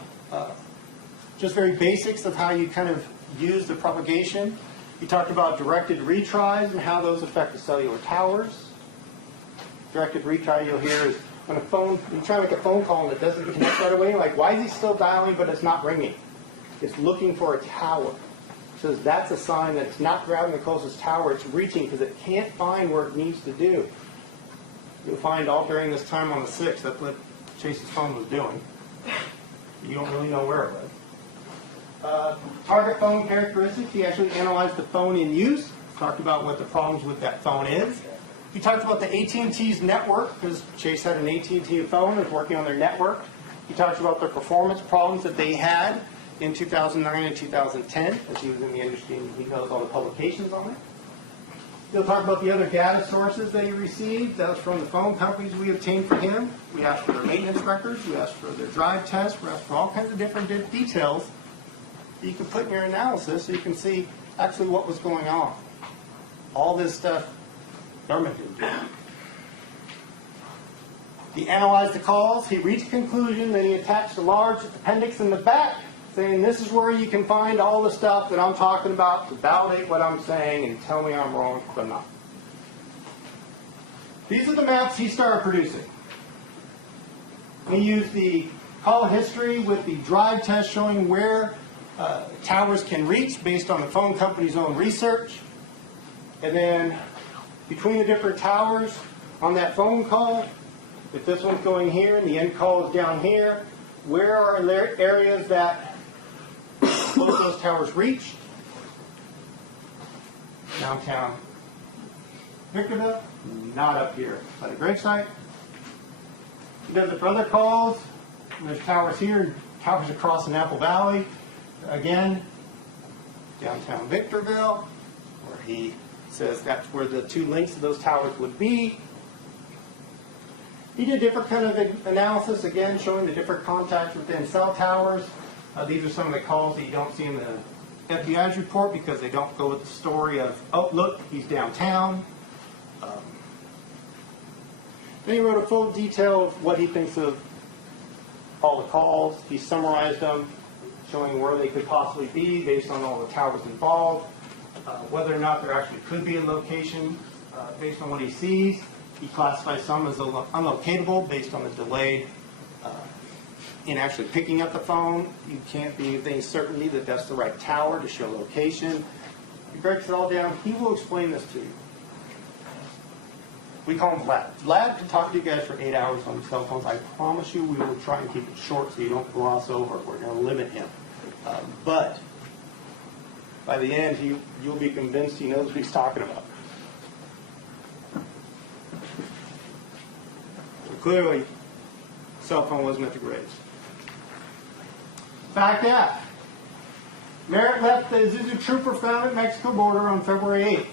just very basics of how you kind of use the propagation. He talked about directed retries and how those affect the cellular towers. Directed retry you'll hear is when you try to make a phone call and it doesn't connect right away, like why is he still dialing but it's not ringing? It's looking for a tower. So that's a sign that it's not grabbing the closest tower, it's reaching because it can't find where it needs to do. You'll find all during this time on the 6th, that's what Chase's phone was doing. You don't really know where it was. Target phone characteristics, he actually analyzed the phone in use, talked about what the problems with that phone is. He talked about the AT&T's network, because Chase had an AT&T phone and was working on their network. He talked about the performance problems that they had in 2009 and 2010, as he was in the industry and he knows all the publications on it. He'll talk about the other data sources that he received. That was from the phone companies we obtained for him. We asked for their maintenance records. We asked for their drive tests. We asked for all kinds of different details that you can put in your analysis so you can see actually what was going on. All this stuff, government didn't do. He analyzed the calls. He reached a conclusion. Then he attached a large appendix in the back saying this is where you can find all the stuff that I'm talking about to validate what I'm saying and tell me I'm wrong if I'm not. These are the maps he started producing. He used the call history with the drive test showing where towers can reach based on the phone company's own research. And then between the different towers on that phone call, if this one's going here and the end call is down here, where are there areas that both those towers reach? Downtown Victorville, not up here by the gravesite. He does it for other calls. There's towers here, towers across in Apple Valley. Again, downtown Victorville, where he says that's where the two links to those towers would be. He did different kind of analysis, again, showing the different contacts within cell towers. These are some of the calls that you don't see in the FBI's report because they don't go with the story of, oh, look, he's downtown. Then he wrote a full detail of what he thinks of all the calls. He summarized them, showing where they could possibly be based on all the towers involved, whether or not there actually could be a location based on what he sees. He classifies some as unlocatable based on the delay in actually picking up the phone. You can't be anything certainty that that's the right tower to show location. He breaks it all down. He will explain this to you. We call him Vlad. Vlad can talk to you guys for 8 hours on cell phones. I promise you we will try and keep it short so you don't gloss over. We're going to limit him. But by the end, you'll be convinced he knows what he's talking about. So clearly, cell phone wasn't at the graves. Fact F. Merritt left the Isuzu Trooper found at Mexico border on February 8th.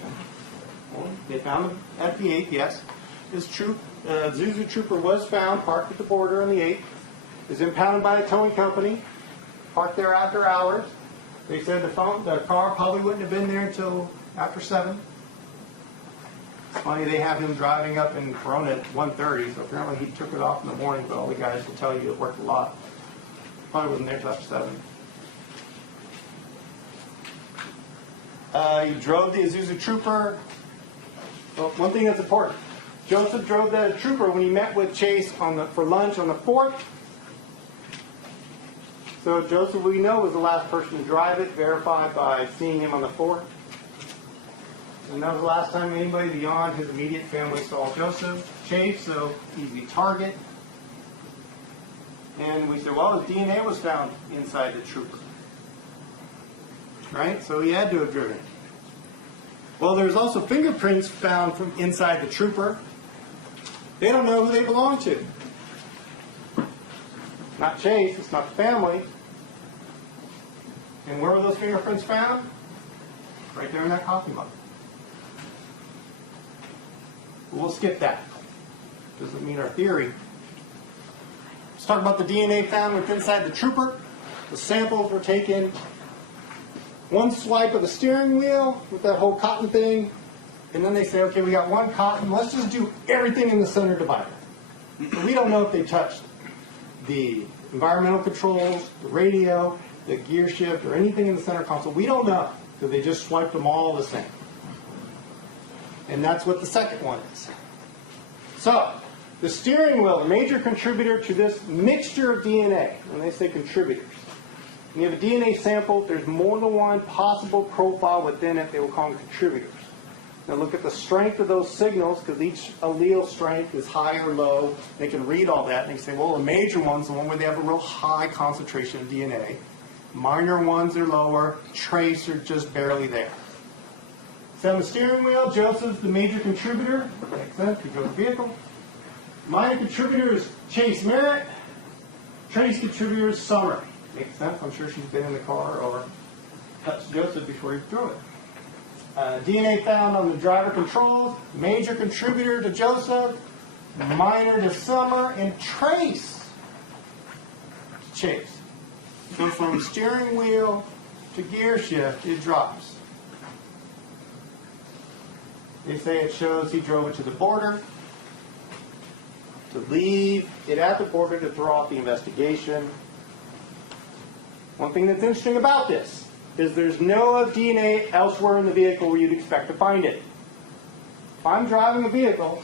Well, they found him at the 8th, yes. This Isuzu Trooper was found parked at the border on the 8th. Is impounded by a towing company, parked there after hours. They said the car probably wouldn't have been there until after 7. It's funny, they have him driving up in Corona at 1:30, so apparently he took it off in the morning, but all the guys will tell you it worked a lot. Probably wasn't there until after 7. He drove the Isuzu Trooper. Well, one thing that's important. Joseph drove that Trooper when he met with Chase for lunch on the 4th. So Joseph, we know, was the last person to drive it, verified by seeing him on the 4th. And that was the last time anybody beyond his immediate family saw Joseph Chase, so he's the target. And we said, well, his DNA was found inside the Trooper. Right? So he had to have driven it. Well, there's also fingerprints found from inside the Trooper. They don't know who they belong to. Not Chase, it's not the family. And where were those fingerprints found? Right there in that coffee mug. We'll skip that. Doesn't mean our theory. Let's talk about the DNA found within inside the Trooper. The samples were taken. One swipe of the steering wheel with that whole cotton thing. And then they say, okay, we got one column, let's just do everything in the center divider. So we don't know if they touched the environmental controls, the radio, the gear shift, or anything in the center console. We don't know, because they just swiped them all the same. And that's what the second one is. So, the steering wheel, a major contributor to this mixture of DNA. When they say contributors, when you have a DNA sample, if there's more than one possible profile within it, they will call them contributors. Now look at the strength of those signals, because each allele strength is high or low. They can read all that, and they say, well, the major one's the one where they have a real high concentration of DNA. Minor ones are lower, trace are just barely there. So on the steering wheel, Joseph's the major contributor. Makes sense, he drove the vehicle. Minor contributor is Chase Merritt. Trace contributor is Summer. Makes sense, I'm sure she's been in the car or touched Joseph before he threw it. DNA found on the driver controls, major contributor to Joseph, minor to Summer, and trace to Chase. So from steering wheel to gear shift, it drops. They say it shows he drove it to the border, to leave it at the border to throw off the investigation. One thing that's interesting about this is there's no DNA elsewhere in the vehicle where you'd expect to find it. If I'm driving a vehicle,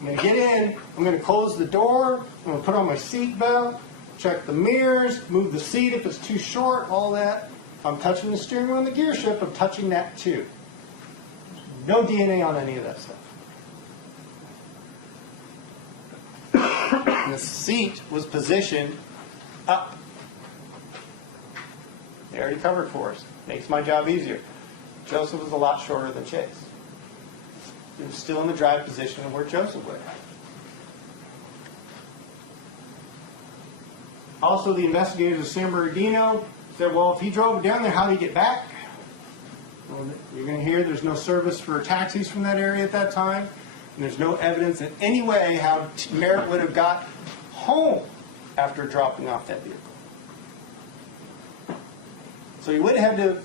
I'm going to get in, I'm going to close the door, I'm going to put on my seat belt, check the mirrors, move the seat if it's too short, all that. If I'm touching the steering wheel and the gear shift, I'm touching that too. No DNA on any of that stuff. And the seat was positioned up. They already covered for us. Makes my job easier. Joseph was a lot shorter than Chase. He was still in the drive position of where Joseph would have. Also, the investigators of San Bernardino said, well, if he drove down there, how did he get back? Well, you're going to hear there's no service for taxis from that area at that time. And there's no evidence in any way how Merritt would have got home after dropping off that vehicle. So he would have had to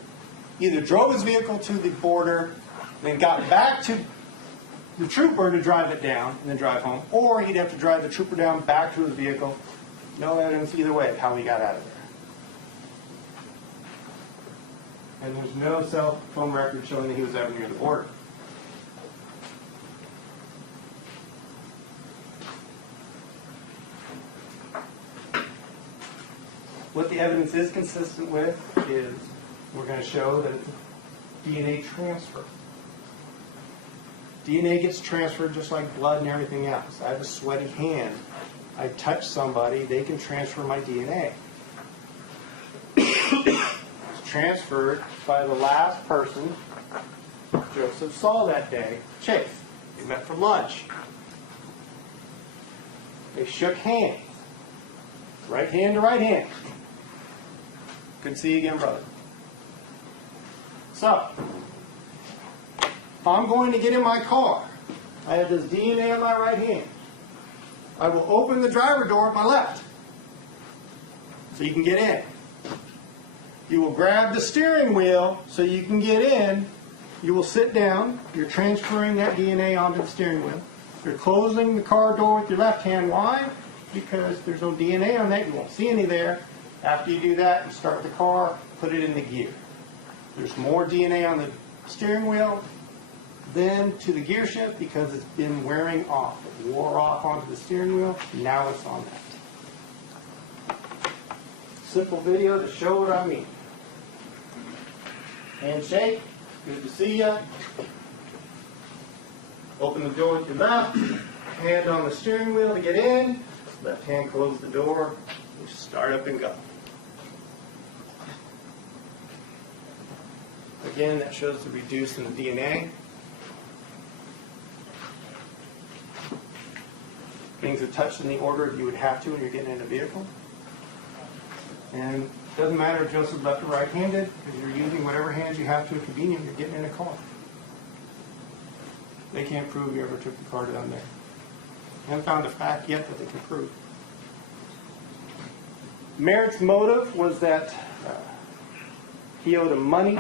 either drove his vehicle to the border, then got back to the trooper to drive it down and then drive home, or he'd have to drive the trooper down back to his vehicle. No evidence either way of how he got out of there. And there's no cell phone record showing that he was ever near the border. What the evidence is consistent with is we're going to show that it's a DNA transfer. DNA gets transferred just like blood and everything else. I have a sweaty hand. I touch somebody, they can transfer my DNA. It's transferred by the last person Joseph saw that day, Chase. They met for lunch. They shook hands. Right hand to right hand. Good to see you again, brother. So, if I'm going to get in my car, I have this DNA on my right hand. I will open the driver door with my left, so you can get in. You will grab the steering wheel so you can get in. You will sit down. You're transferring that DNA onto the steering wheel. You're closing the car door with your left hand. Why? Because there's no DNA on that. You won't see any there. After you do that, you start the car, put it in the gear. There's more DNA on the steering wheel than to the gear shift because it's been wearing off. It wore off onto the steering wheel. Now it's on that. Simple video to show what I mean. Handshake. Good to see you. Open the door with your left. Hand on the steering wheel to get in. Left hand close the door. You start up and go. Again, that shows the reduce in the DNA. Things are touched in the order you would have to when you're getting in a vehicle. And it doesn't matter if Joseph left or right-handed, because you're using whatever hands you have to at convenient, you're getting in a car. They can't prove you ever took the car down there. They haven't found a fact yet that they can prove. Merritt's motive was that he owed him money.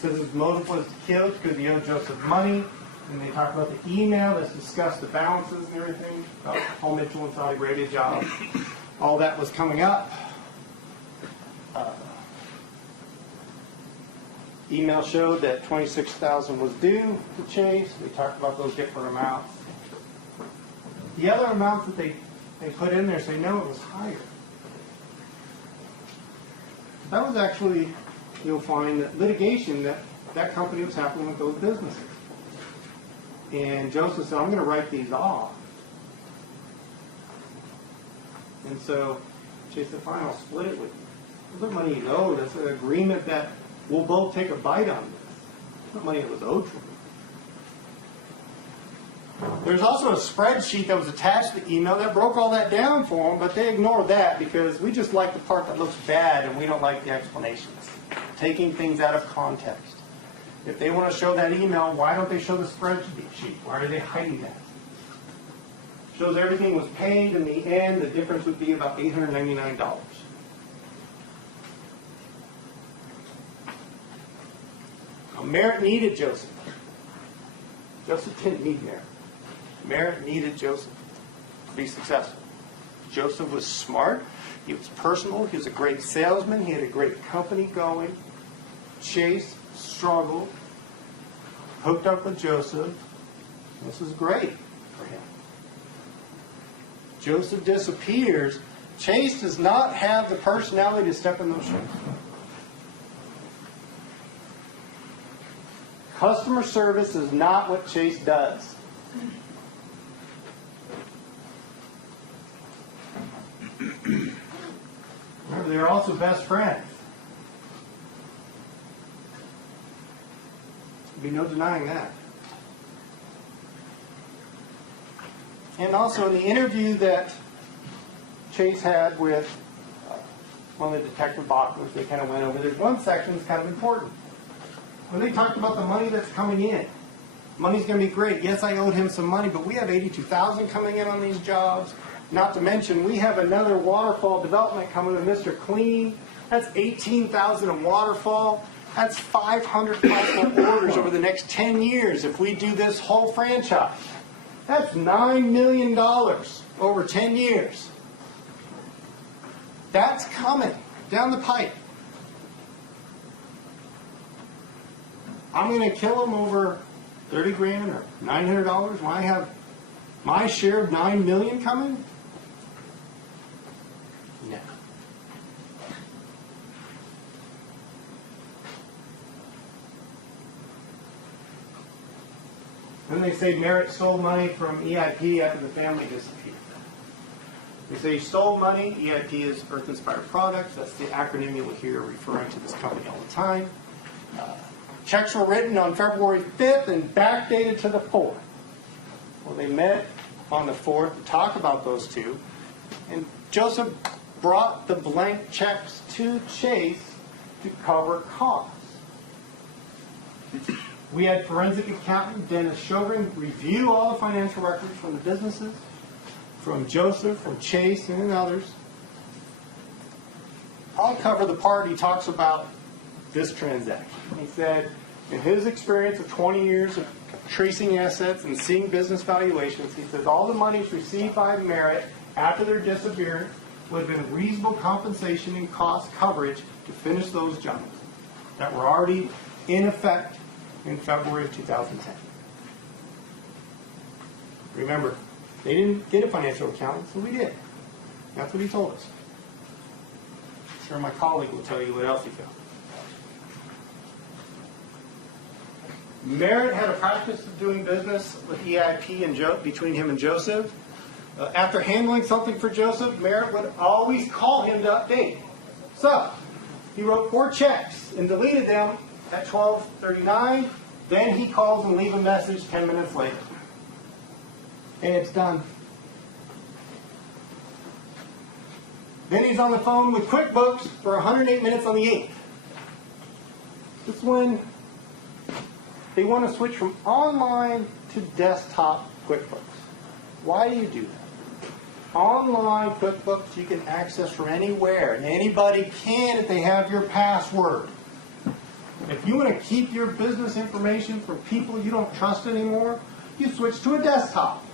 says his motive was to kill because he owed Joseph money. And they talk about the email that's discussed the balances and everything, about Paul Mitchell and Saudi Arabia job. All that was coming up. Email showed that $26,000 was due to Chase. We talked about those different amounts. The other amounts that they put in there say, no, it was higher. That was actually, you'll find that litigation that company was happening with those businesses. And Joseph said, I'm going to write these off. And so Chase said, fine, I'll split it with you. What money you owed? That's an agreement that we'll both take a bite on this. What money that was owed to me. There's also a spreadsheet that was attached to the email that broke all that down for them, but they ignored that because we just like the part that looks bad and we don't like the explanations. Taking things out of context. If they want to show that email, why don't they show the spreadsheet? Why are they hiding that? Shows everything was paid. In the end, the difference would be about $899. Now, Merritt needed Joseph. Joseph didn't need Merritt. Merritt needed Joseph to be successful. Joseph was smart. He was personal. He was a great salesman. He had a great company going. Chase struggled. Hooked up with Joseph. This was great for him. Joseph disappears. Chase does not have the personality to step in those shoes. Customer service is not what Chase does. Remember, they're also best friends. There'll be no denying that. And also in the interview that Chase had with one of the detective boxers, they kind of went over. There's one section that's kind of important. When they talked about the money that's coming in, money's going to be great. Yes, I owed him some money, but we have $82,000 coming in on these jobs. Not to mention, we have another waterfall development coming with Mr. Clean. That's $18,000 a waterfall. That's 500 plus orders over the next 10 years if we do this whole franchise. That's $9 million over 10 years. That's coming down the pipe. I'm going to kill him over 30 grand or $900 when I have my share of $9 million coming? No. Then they say Merritt stole money from EIP after the family disappeared. They say he stole money. EIP is Earth Inspired Products. That's the acronym you'll hear referring to this company all the time. Checks were written on February 5th and backdated to the 4th. Well, they met on the 4th to talk about those two. And Joseph brought the blank checks to Chase to cover costs. We had forensic accountant Dennis Chauvin review all the financial records from the businesses, from Joseph, from Chase, and others. I'll cover the part he talks about this transaction. He said, in his experience of 20 years of tracing assets and seeing business valuations, he says all the monies received by Merritt after their disappearance would have been reasonable compensation and cost coverage to finish those jobs that were already in effect in February of 2010. Remember, they didn't get a financial accountant, so we did. That's what he told us. I'm sure my colleague will tell you what else he found. Merritt had a practice of doing business with EIP and between him and Joseph. After handling something for Joseph, Merritt would always call him to update. So, he wrote 4 checks and deleted them at 12:39. Then he calls and leaves a message 10 minutes later. And it's done. Then he's on the phone with QuickBooks for 108 minutes on the 8th. This is when they want to switch from online to desktop QuickBooks. Why do you do that? Online QuickBooks you can access from anywhere, and anybody can if they have your password. If you want to keep your business information from people you don't trust anymore, you switch to a desktop.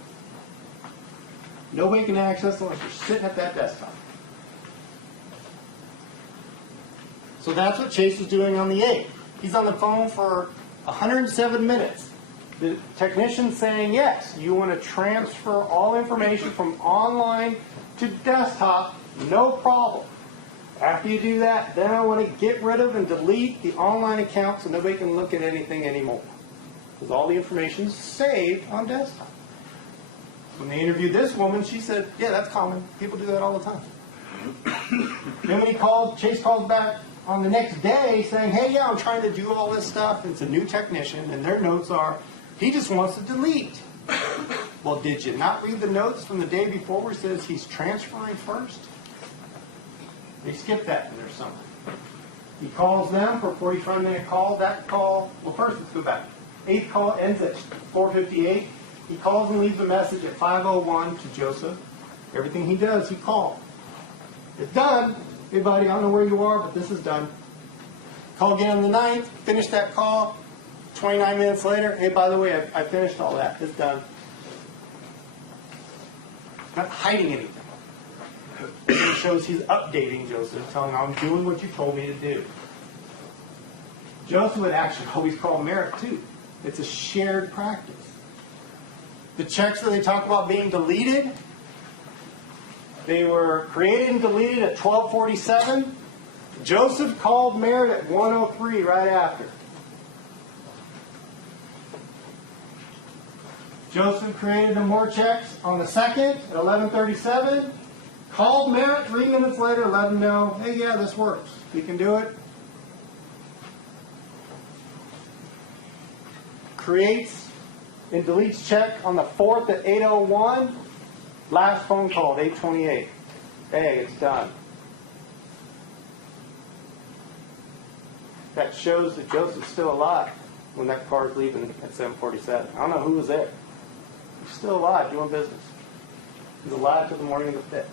Nobody can access unless you're sitting at that desktop. So that's what Chase was doing on the 8th. He's on the phone for 107 minutes. The technician's saying, yes, you want to transfer all information from online to desktop, no problem. After you do that, then I want to get rid of and delete the online account so nobody can look at anything anymore. Because all the information is saved on desktop. When they interviewed this woman, she said, yeah, that's common. People do that all the time. Then when Chase called back on the next day saying, hey, yeah, I'm trying to do all this stuff. It's a new technician, and their notes are, he just wants to delete. Well, did you not read the notes from the day before where it says he's transferring first? They skipped that in there somewhere. He calls them for a 45-minute call. That call, well, first let's go back. 8th call ends at 4:58. He calls and leaves a message at 5:01 to Joseph. Everything he does, he calls. It's done. Hey, buddy, I don't know where you are, but this is done. Call again on the 9th. Finish that call. 29 minutes later, hey, by the way, I finished all that. It's done. Not hiding anything. It shows he's updating Joseph, telling him, I'm doing what you told me to do. Joseph would actually always call Merritt, too. It's a shared practice. The checks that they talk about being deleted, they were created and deleted at 12:47. Joseph called Merritt at 1:03 right after. Joseph created more checks on the 2nd at 11:37. Called Merritt 3 minutes later, let him know, hey, yeah, this works. You can do it. Creates and deletes check on the 4th at 8:01. Last phone call at 8:28. Hey, it's done. That shows that Joseph's still alive when that car's leaving at 7:47. I don't know who was there. He's still alive, doing business. He's alive till the morning of the 5th.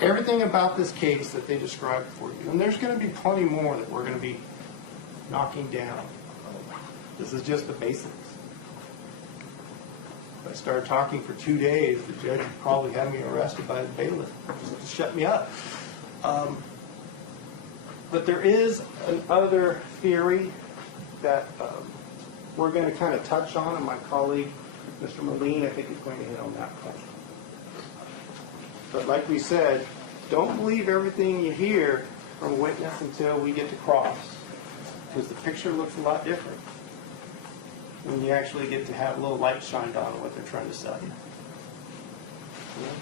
Everything about this case that they described for you, and there's going to be plenty more that we're going to be knocking down. This is just the basics. If I started talking for 2 days, the judge would probably have me arrested by the bailiff just to shut me up. But there is another theory that we're going to kind of touch on, and my colleague, Mr. Moline, I think is going to hit on that point. But like we said, don't believe everything you hear from a witness until we get to cross, because the picture looks a lot different when you actually get to have a little light shined on what they're trying to sell you. Yeah?